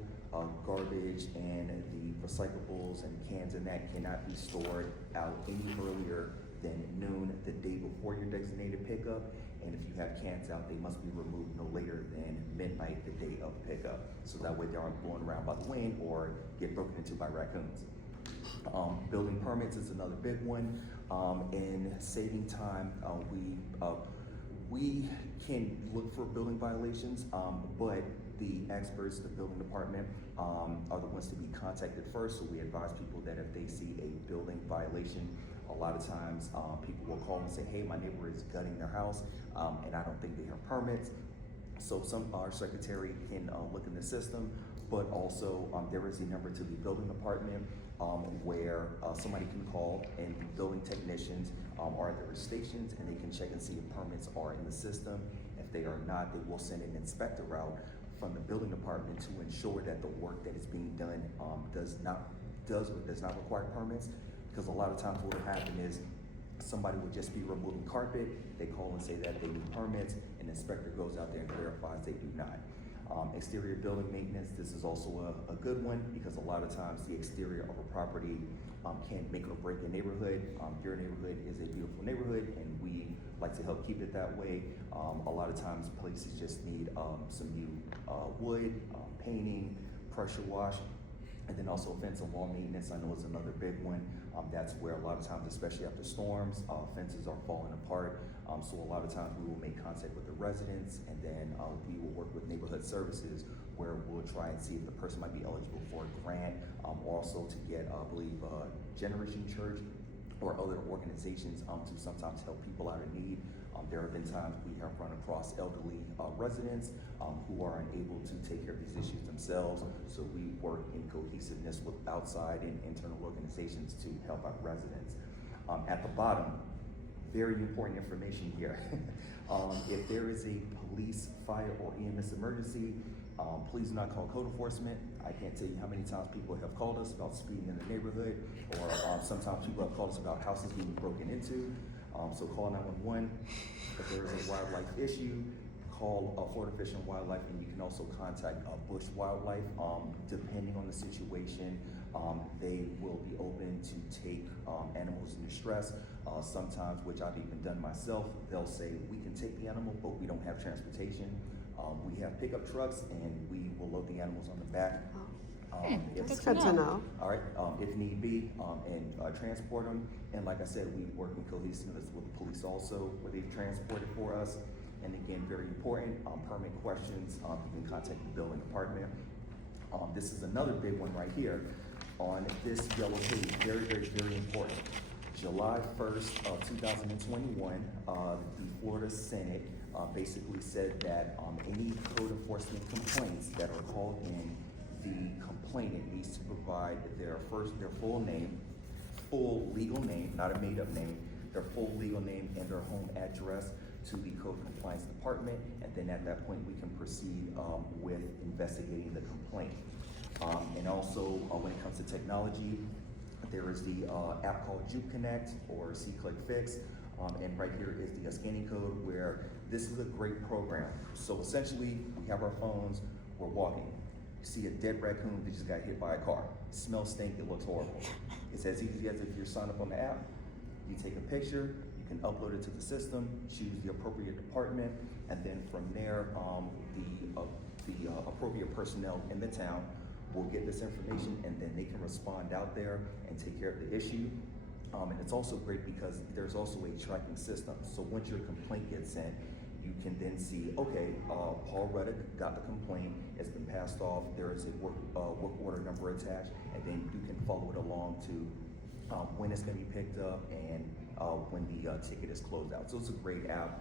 garbage and the recyclables and cans and that cannot be stored out any earlier than noon the day before your designated pickup. And if you have cans out, they must be removed no later than midnight the day of pickup. So that way they aren't blown around by the wind or get broken into by raccoons. Building permits is another big one. In saving time, we can look for building violations, but the experts, the building department, are the ones to be contacted first. So we advise people that if they see a building violation, a lot of times people will call and say, hey, my neighbor is gutting their house and I don't think they have permits. So our secretary can look in the system, but also there is a number to the building department where somebody can call, and the building technicians are at their stations and they can check and see if permits are in the system. If they are not, they will send an inspector out from the building department to ensure that the work that is being done does or does not require permits. Because a lot of times what will happen is somebody would just be removing carpet, they call and say that they need permits, and the inspector goes out there and verifies they do not. Exterior building maintenance, this is also a good one, because a lot of times the exterior of a property can make or break a neighborhood. Your neighborhood is a beautiful neighborhood, and we like to help keep it that way. A lot of times places just need some new wood, painting, pressure wash, and then also fence and wall maintenance, I know is another big one. That's where a lot of times, especially after storms, fences are falling apart. So a lot of times we will make contact with the residents, and then we will work with neighborhood services, where we'll try and see if the person might be eligible for a grant, also to get, I believe, Generation Church or other organizations to sometimes help people out in need. There have been times we have run across elderly residents who are unable to take care of these issues themselves. So we work in cohesiveness with outside and internal organizations to help out residents. At the bottom, very important information here. If there is a police, fire, or EMS emergency, please do not call code enforcement. I can't tell you how many times people have called us about speeding in the neighborhood, or sometimes people have called us about houses being broken into. So call 911. If there is a wildlife issue, call Florida Fish and Wildlife, and you can also contact Bush Wildlife. Depending on the situation, they will be open to take animals in distress. Sometimes, which I've even done myself, they'll say, we can take the animal, but we don't have transportation. We have pickup trucks, and we will load the animals on the back. It's good to know. All right, if need be, and transport them. And like I said, we work in cohesiveness with the police also, where they transport it for us. And again, very important, permit questions, you can contact the building department. This is another big one right here on this yellow page, very, very, very important. July 1st of 2021, the Florida Senate basically said that any code enforcement complaints that are called in, the complainant needs to provide their full name, full legal name, not a made-up name, their full legal name and their home address to the Code Compliance Department, and then at that point we can proceed with investigating the complaint. And also when it comes to technology, there is the app called Juke Connect or C-Click Fix, and right here is the scanning code, where this is a great program. So essentially, we have our phones, we're walking. You see a dead raccoon that just got hit by a car. It smells stink, it looks horrible. It's as easy as if you're signed up on the app, you take a picture, you can upload it to the system, choose the appropriate department, and then from there, the appropriate personnel in the town will get this information, and then they can respond out there and take care of the issue. And it's also great because there's also a tracking system. So once your complaint gets in, you can then see, okay, Paul Ruddock got the complaint, it's been passed off, there is a work order number attached, and then you can follow it along to when it's gonna be picked up and when the ticket is closed out. So it's a great app.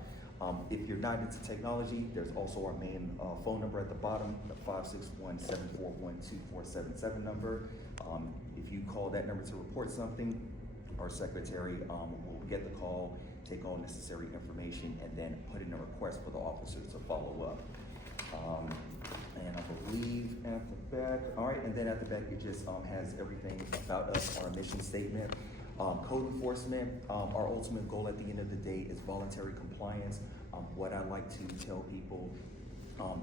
If you're not into technology, there's also our main phone number at the bottom, the 561-741-2477 number. If you call that number to report something, our secretary will get the call, take all necessary information, and then put in a request for the officers to follow up. And I believe at the back, all right, and then at the back it just has everything about us, our mission statement. Code enforcement, our ultimate goal at the end of the day is voluntary compliance. What I like to tell people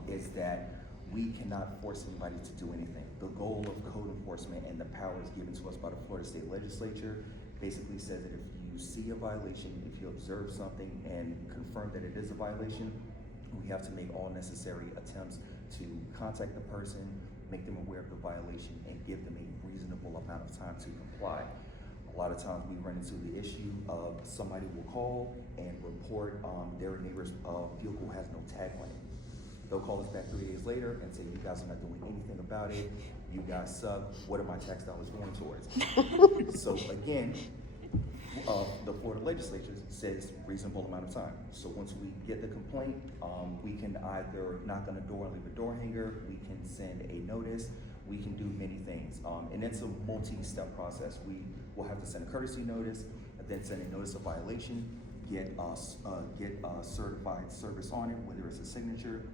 is that we cannot force anybody to do anything. The goal of code enforcement and the powers given to us by the Florida State Legislature basically says that if you see a violation, if you observe something and confirm that it is a violation, we have to make all necessary attempts to contact the person, make them aware of the violation, and give them a reasonable amount of time to comply. A lot of times we run into the issue of somebody will call and report their neighbor's vehicle has no tag on it. They'll call us back 3 days later and say, you guys are not doing anything about it. You guys suck. What are my tax dollars going towards? So again, the Florida legislature says reasonable amount of time. So once we get the complaint, we can either knock on the door and leave a door hanger, we can send a notice, we can do many things. And it's a multi-step process. We will have to send a courtesy notice, then send a notice of violation, get certified service on it, whether it's a signature.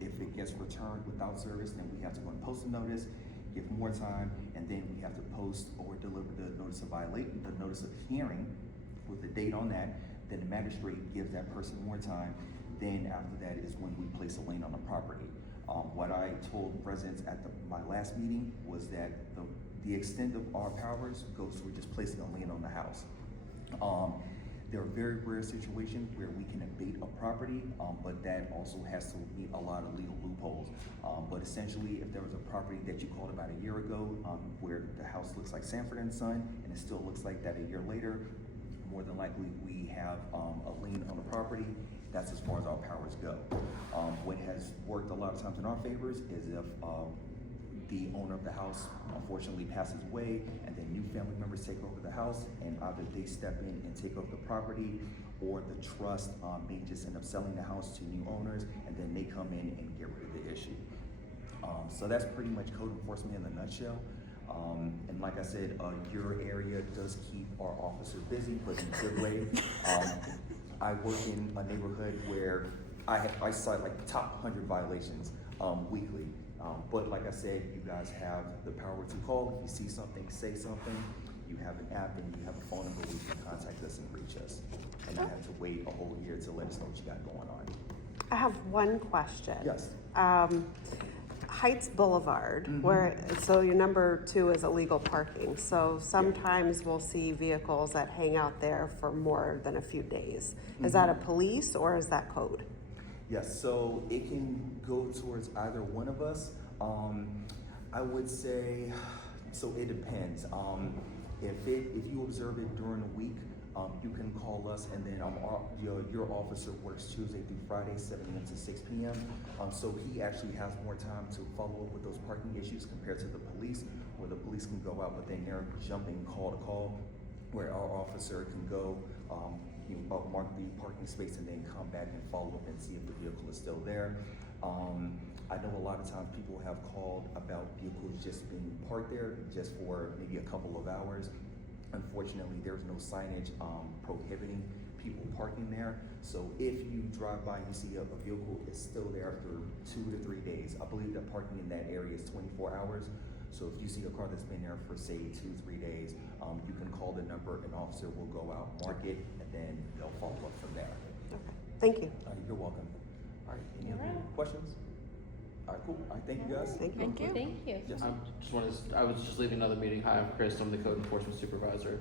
If it gets returned without service, then we have to go and post a notice, give more time, and then we have to post or deliver the notice of violation, the notice of hearing with the date on that. Then the magistrate gives that person more time. Then after that is when we place a lien on the property. What I told residents at my last meeting was that the extent of our powers goes to just placing a lien on the house. There are very rare situations where we can abate a property, but that also has to meet a lot of legal loopholes. But essentially, if there was a property that you called about a year ago, where the house looks like Sanford and Son, and it still looks like that a year later, more than likely we have a lien on the property. That's as far as our powers go. What has worked a lot of times in our favors is if the owner of the house unfortunately passes away and then new family members take over the house, and either they step in and take over the property, or the trust may just end up selling the house to new owners, and then they come in and get rid of the issue. So that's pretty much code enforcement in a nutshell. And like I said, your area does keep our officers busy, but in a good way. I work in a neighborhood where I cite like the top 100 violations weekly. But like I said, you guys have the power to call. If you see something, say something. You have an app and you have a phone number where you can contact us and reach us. And not have to wait a whole year to let us know what you got going on. I have one question. Yes. Heights Boulevard, where, so your number 2 is illegal parking. So sometimes we'll see vehicles that hang out there for more than a few days. Is that a police or is that code? Yes, so it can go towards either one of us. I would say, so it depends. If you observe it during the week, you can call us, and then your officer works Tuesday through Friday, 7 a.m. to 6 p.m. So he actually has more time to follow up with those parking issues compared to the police, where the police can go out, but then they're jumping call to call, where our officer can go, mark the parking space and then come back and follow up and see if the vehicle is still there. I know a lot of times people have called about vehicles just being parked there just for maybe a couple of hours. Unfortunately, there's no signage prohibiting people parking there. So if you drive by and you see a vehicle is still there after 2 to 3 days, I believe that parking in that area is 24 hours. So if you see a car that's been there for say 2-3 days, you can call the number, an officer will go out, mark it, and then they'll follow up from there. Okay, thank you. You're welcome. All right, any other questions? All right, cool. All right, thank you guys. Thank you. Thank you. Thank you. Yes. I was just leaving another meeting. Hi, I'm Chris. I'm the code enforcement supervisor.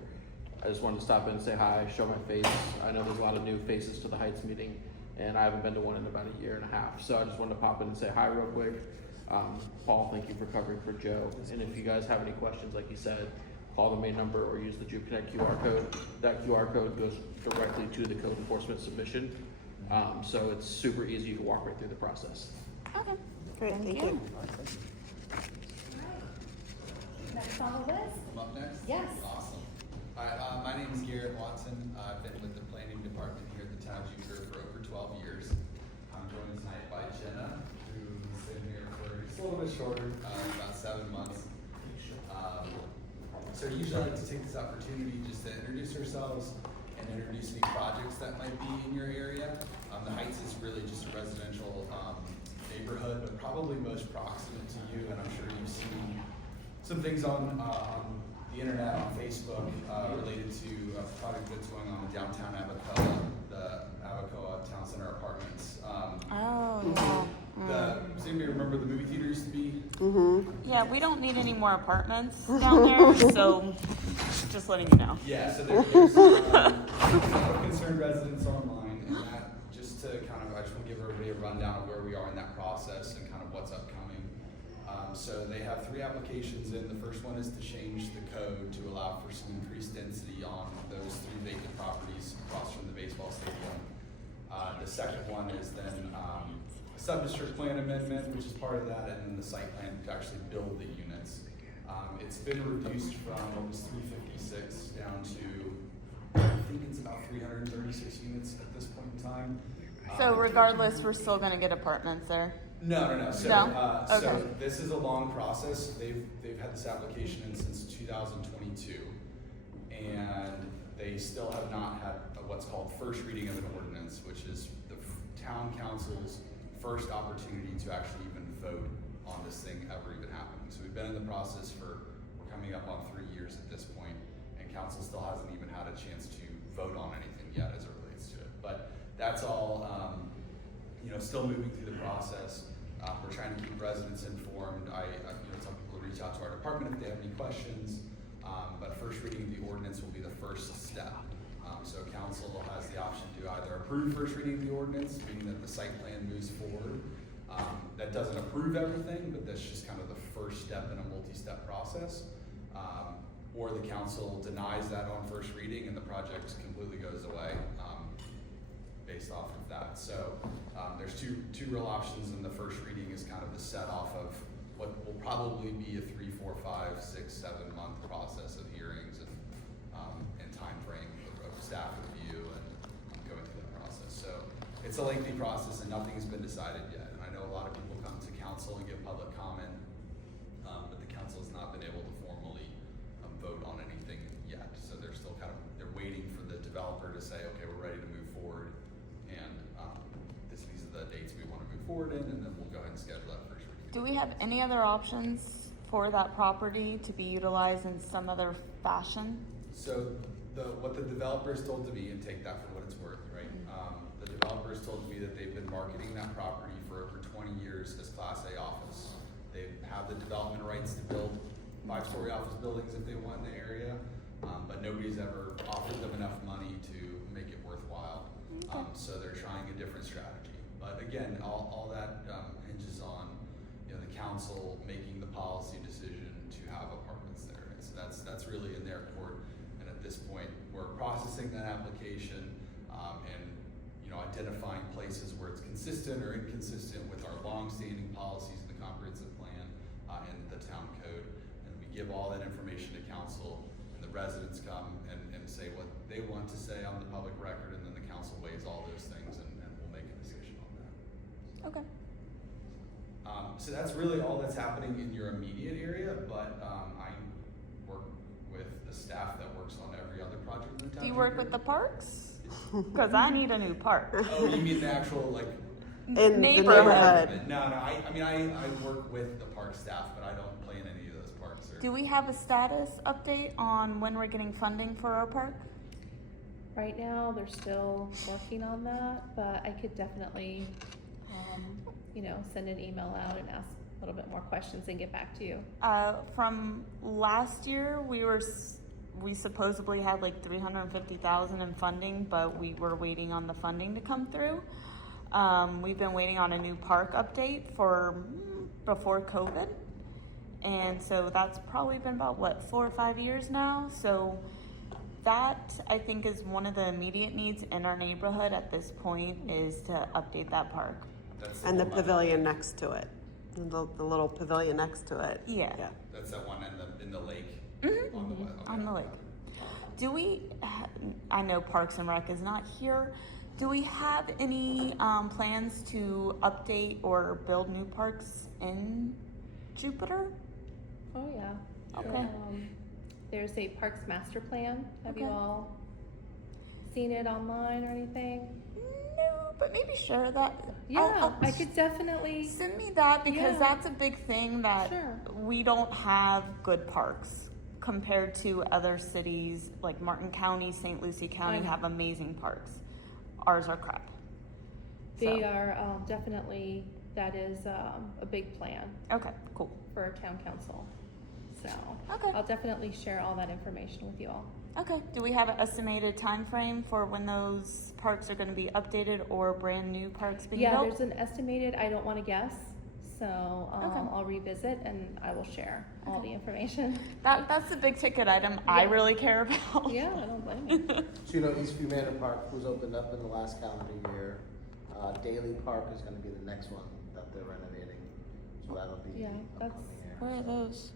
I just wanted to stop in and say hi, show my face. I know there's a lot of new faces to the Heights meeting, and I haven't been to one in about a year and a half. So I just wanted to pop in and say hi real quick. Paul, thank you for covering for Joe. And if you guys have any questions, like you said, call the main number or use the JukeConnect QR code. That QR code goes directly to the code enforcement submission. So it's super easy. You can walk right through the process. Okay. Great, thank you. All right, thank you. Next on the list? I'm up next? Yes. Awesome. All right, my name is Garrett Watson. I've been with the planning department here at the town of Jupiter for over 12 years. I'm joined tonight by Jenna, who's been here for just a little bit shorter, about 7 months. So usually I like to take this opportunity just to introduce ourselves and introduce any projects that might be in your area. The Heights is really just a residential neighborhood, but probably most proximate to you, and I'm sure you've seen some things on the internet, on Facebook, related to a project that's going on in downtown Abacoa, the Abacoa Town Center Apartments. Does anybody remember the movie theater used to be? Yeah, we don't need any more apartments down there, so just letting you know. Yeah, so there's a lot of concerned residents online, and that just to kind of, I just want to give everybody a rundown of where we are in that process and kind of what's upcoming. So they have 3 applications in. The first one is to change the code to allow for some increased density on those 3 vacant properties across from the baseball stadium. The second one is then a sub-district plan amendment, which is part of that, and then the site plan to actually build the units. It's been reduced from, it was 356 down to, I think it's about 336 units at this point in time. So regardless, we're still gonna get apartments there? No. So, No? so Okay. this is a long process. They've had this application in since 2022, and they still have not had what's called first reading of an ordinance, which is the town council's first opportunity to actually even vote on this thing ever even happening. So we've been in the process we're coming up on 3 years at this point, and council still hasn't even had a chance to vote on anything yet as it relates to it. But that's all, still moving through the process. We're trying to keep residents informed. I tell people to reach out to our department if they have any questions. But first reading of the ordinance will be the first step. So council has the option to either approve first reading of the ordinance, meaning that the site plan moves forward. That doesn't approve everything, but that's just kind of the first step in a multi-step process. Or the council denies that on first reading and the project completely goes away based off of that. So there's two real options, and the first reading is kind of the set off of what will probably be a 3, 4, 5, 6, 7 month process of hearings and time frame of staff review and going through that process. So it's a lengthy process and nothing's been decided yet. And I know a lot of people come to council and give public comment, but the council has not been able to formally vote on anything yet. So they're still they're waiting for the developer to say, okay, we're ready to move forward, and these are the dates we want to move forward in, and then we'll go ahead and schedule that first reading. Do we have any other options for that property to be utilized in some other fashion? So what the developers told to me, and take that for what it's worth, right? The developers told me that they've been marketing that property for over 20 years as Class A office. They have the development rights to build 5-story office buildings if they want in the area, but nobody's ever offered them enough money to make it worthwhile. So they're trying a different strategy. But again, all that hinges on the council making the policy decision to have apartments there. And so that's really in their court. And at this point, we're processing that application and identifying places where it's consistent or inconsistent with our long-standing policies in the comprehensive plan and the town code. And we give all that information to council, and the residents come and say what they want to say on the public record, and then the council weighs all those things and we'll make a decision on that. Okay. So that's really all that's happening in your immediate area, but I work with the staff that works on every other project in the town. Do you work with the parks? Because I need a new park. Oh, you mean the actual In the Neighborhood. neighborhood. No, I work with the park staff, but I don't play in any of those parks. Do we have a status update on when we're getting funding for our park? Right now, they're still working on that, but I could definitely send an email out and ask a little bit more questions and get back to you. From last year, we supposedly had like 350,000 in funding, but we were waiting on the funding to come through. We've been waiting on a new park update for before COVID. And so that's probably been about 4 or 5 years now. So that I think is one of the immediate needs in our neighborhood at this point is to update that park. That's And the one pavilion next to it, the little pavilion next to it. Yeah. That's that one in the lake. Mhm. On the way. Okay. On the lake. Do we, I know Parks and Rec is not here. Do we have any plans to update or build new parks in Jupiter? Oh, yeah. Okay. There's a Parks Master Plan. Have you Okay. all seen it online or anything? No, but maybe share that. Yeah, I could definitely. Send me that because Yeah. that's a big thing that Sure. we don't have good parks compared to other cities like Martin County, St. Lucie County I know. have amazing parks. Ours are crap. They So- are definitely, that is a big plan Okay, cool. for our town council. So Okay. I'll definitely share all that information with you all. Okay. Do we have an estimated time frame for when those parks are going to be updated or brand new parks being Yeah, built? there's an estimated, I don't want to guess. So Okay. I'll revisit and I will share all the information. That's the big ticket item I Yeah. really care about. Yeah, I don't blame you. So Eastview Manor Park was opened up in the last calendar year. Daly Park is gonna be the next one that they're renovating, so that'll be Yeah, that's- upcoming year. Where are those?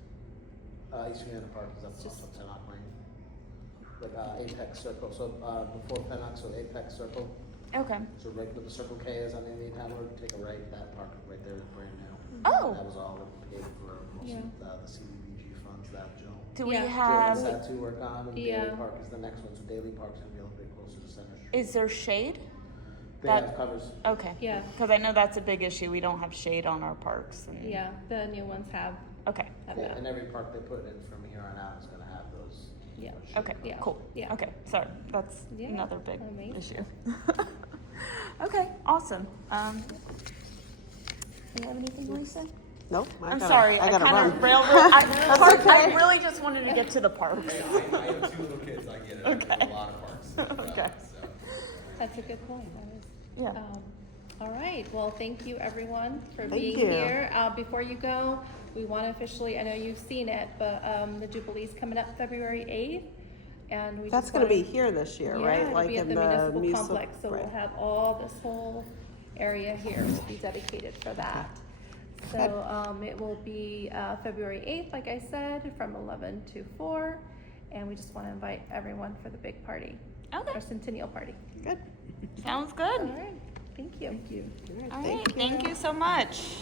Eastview Manor Park is up It's off just- of Pennock Lane. But, Apex Circle, so, before Pennock, so Apex Circle, Okay. so right where the Circle K is on Indian Town Road, take a right, that park right there is brand new. Oh. That was all paid for most Yeah. of, the CDBG funds that Jill. Do we Yeah. Jill have? has that to work on, and Yeah. Daly Park is the next one, so Daly Park's gonna be a little bit closer to Center Street. Is there shade? They that- have covers. Okay. Yeah. Because I know that's a big issue. We don't have shade on our parks. And... Yeah, the new ones have Okay. that. Yeah, and every park they put in from here on out is gonna have those. Yeah. Okay. Yeah. Cool. Yeah. Okay. Sorry. That's Yeah. another big Amazing. issue. Okay. Awesome. Do you have anything, Lisa? Nope. I'm sorry. I gotta kind run. of railroad. I really just wanted to get to the parks. Hey, I have 2 little kids, I get it, I go to a lot of parks. Okay. So. That's a good point. That is. Yeah. All right. Well, thank you everyone for Thank being you. here. Before you go, we want to officially, I know you've seen it, but the Jubilee's coming up February 8th. And we That's just gonna wanna- be here this year, Yeah, right? it'll Like be at in the municipal municipal- complex, so we'll right. have all this whole area here will be dedicated for that. So it will be February 8th, like I said, from 11 to 4, and we just want to invite everyone for the big party, Okay. our centennial party. Good. Sounds All good. right, thank you. Thank you. All right, All thank right. Thank you so much.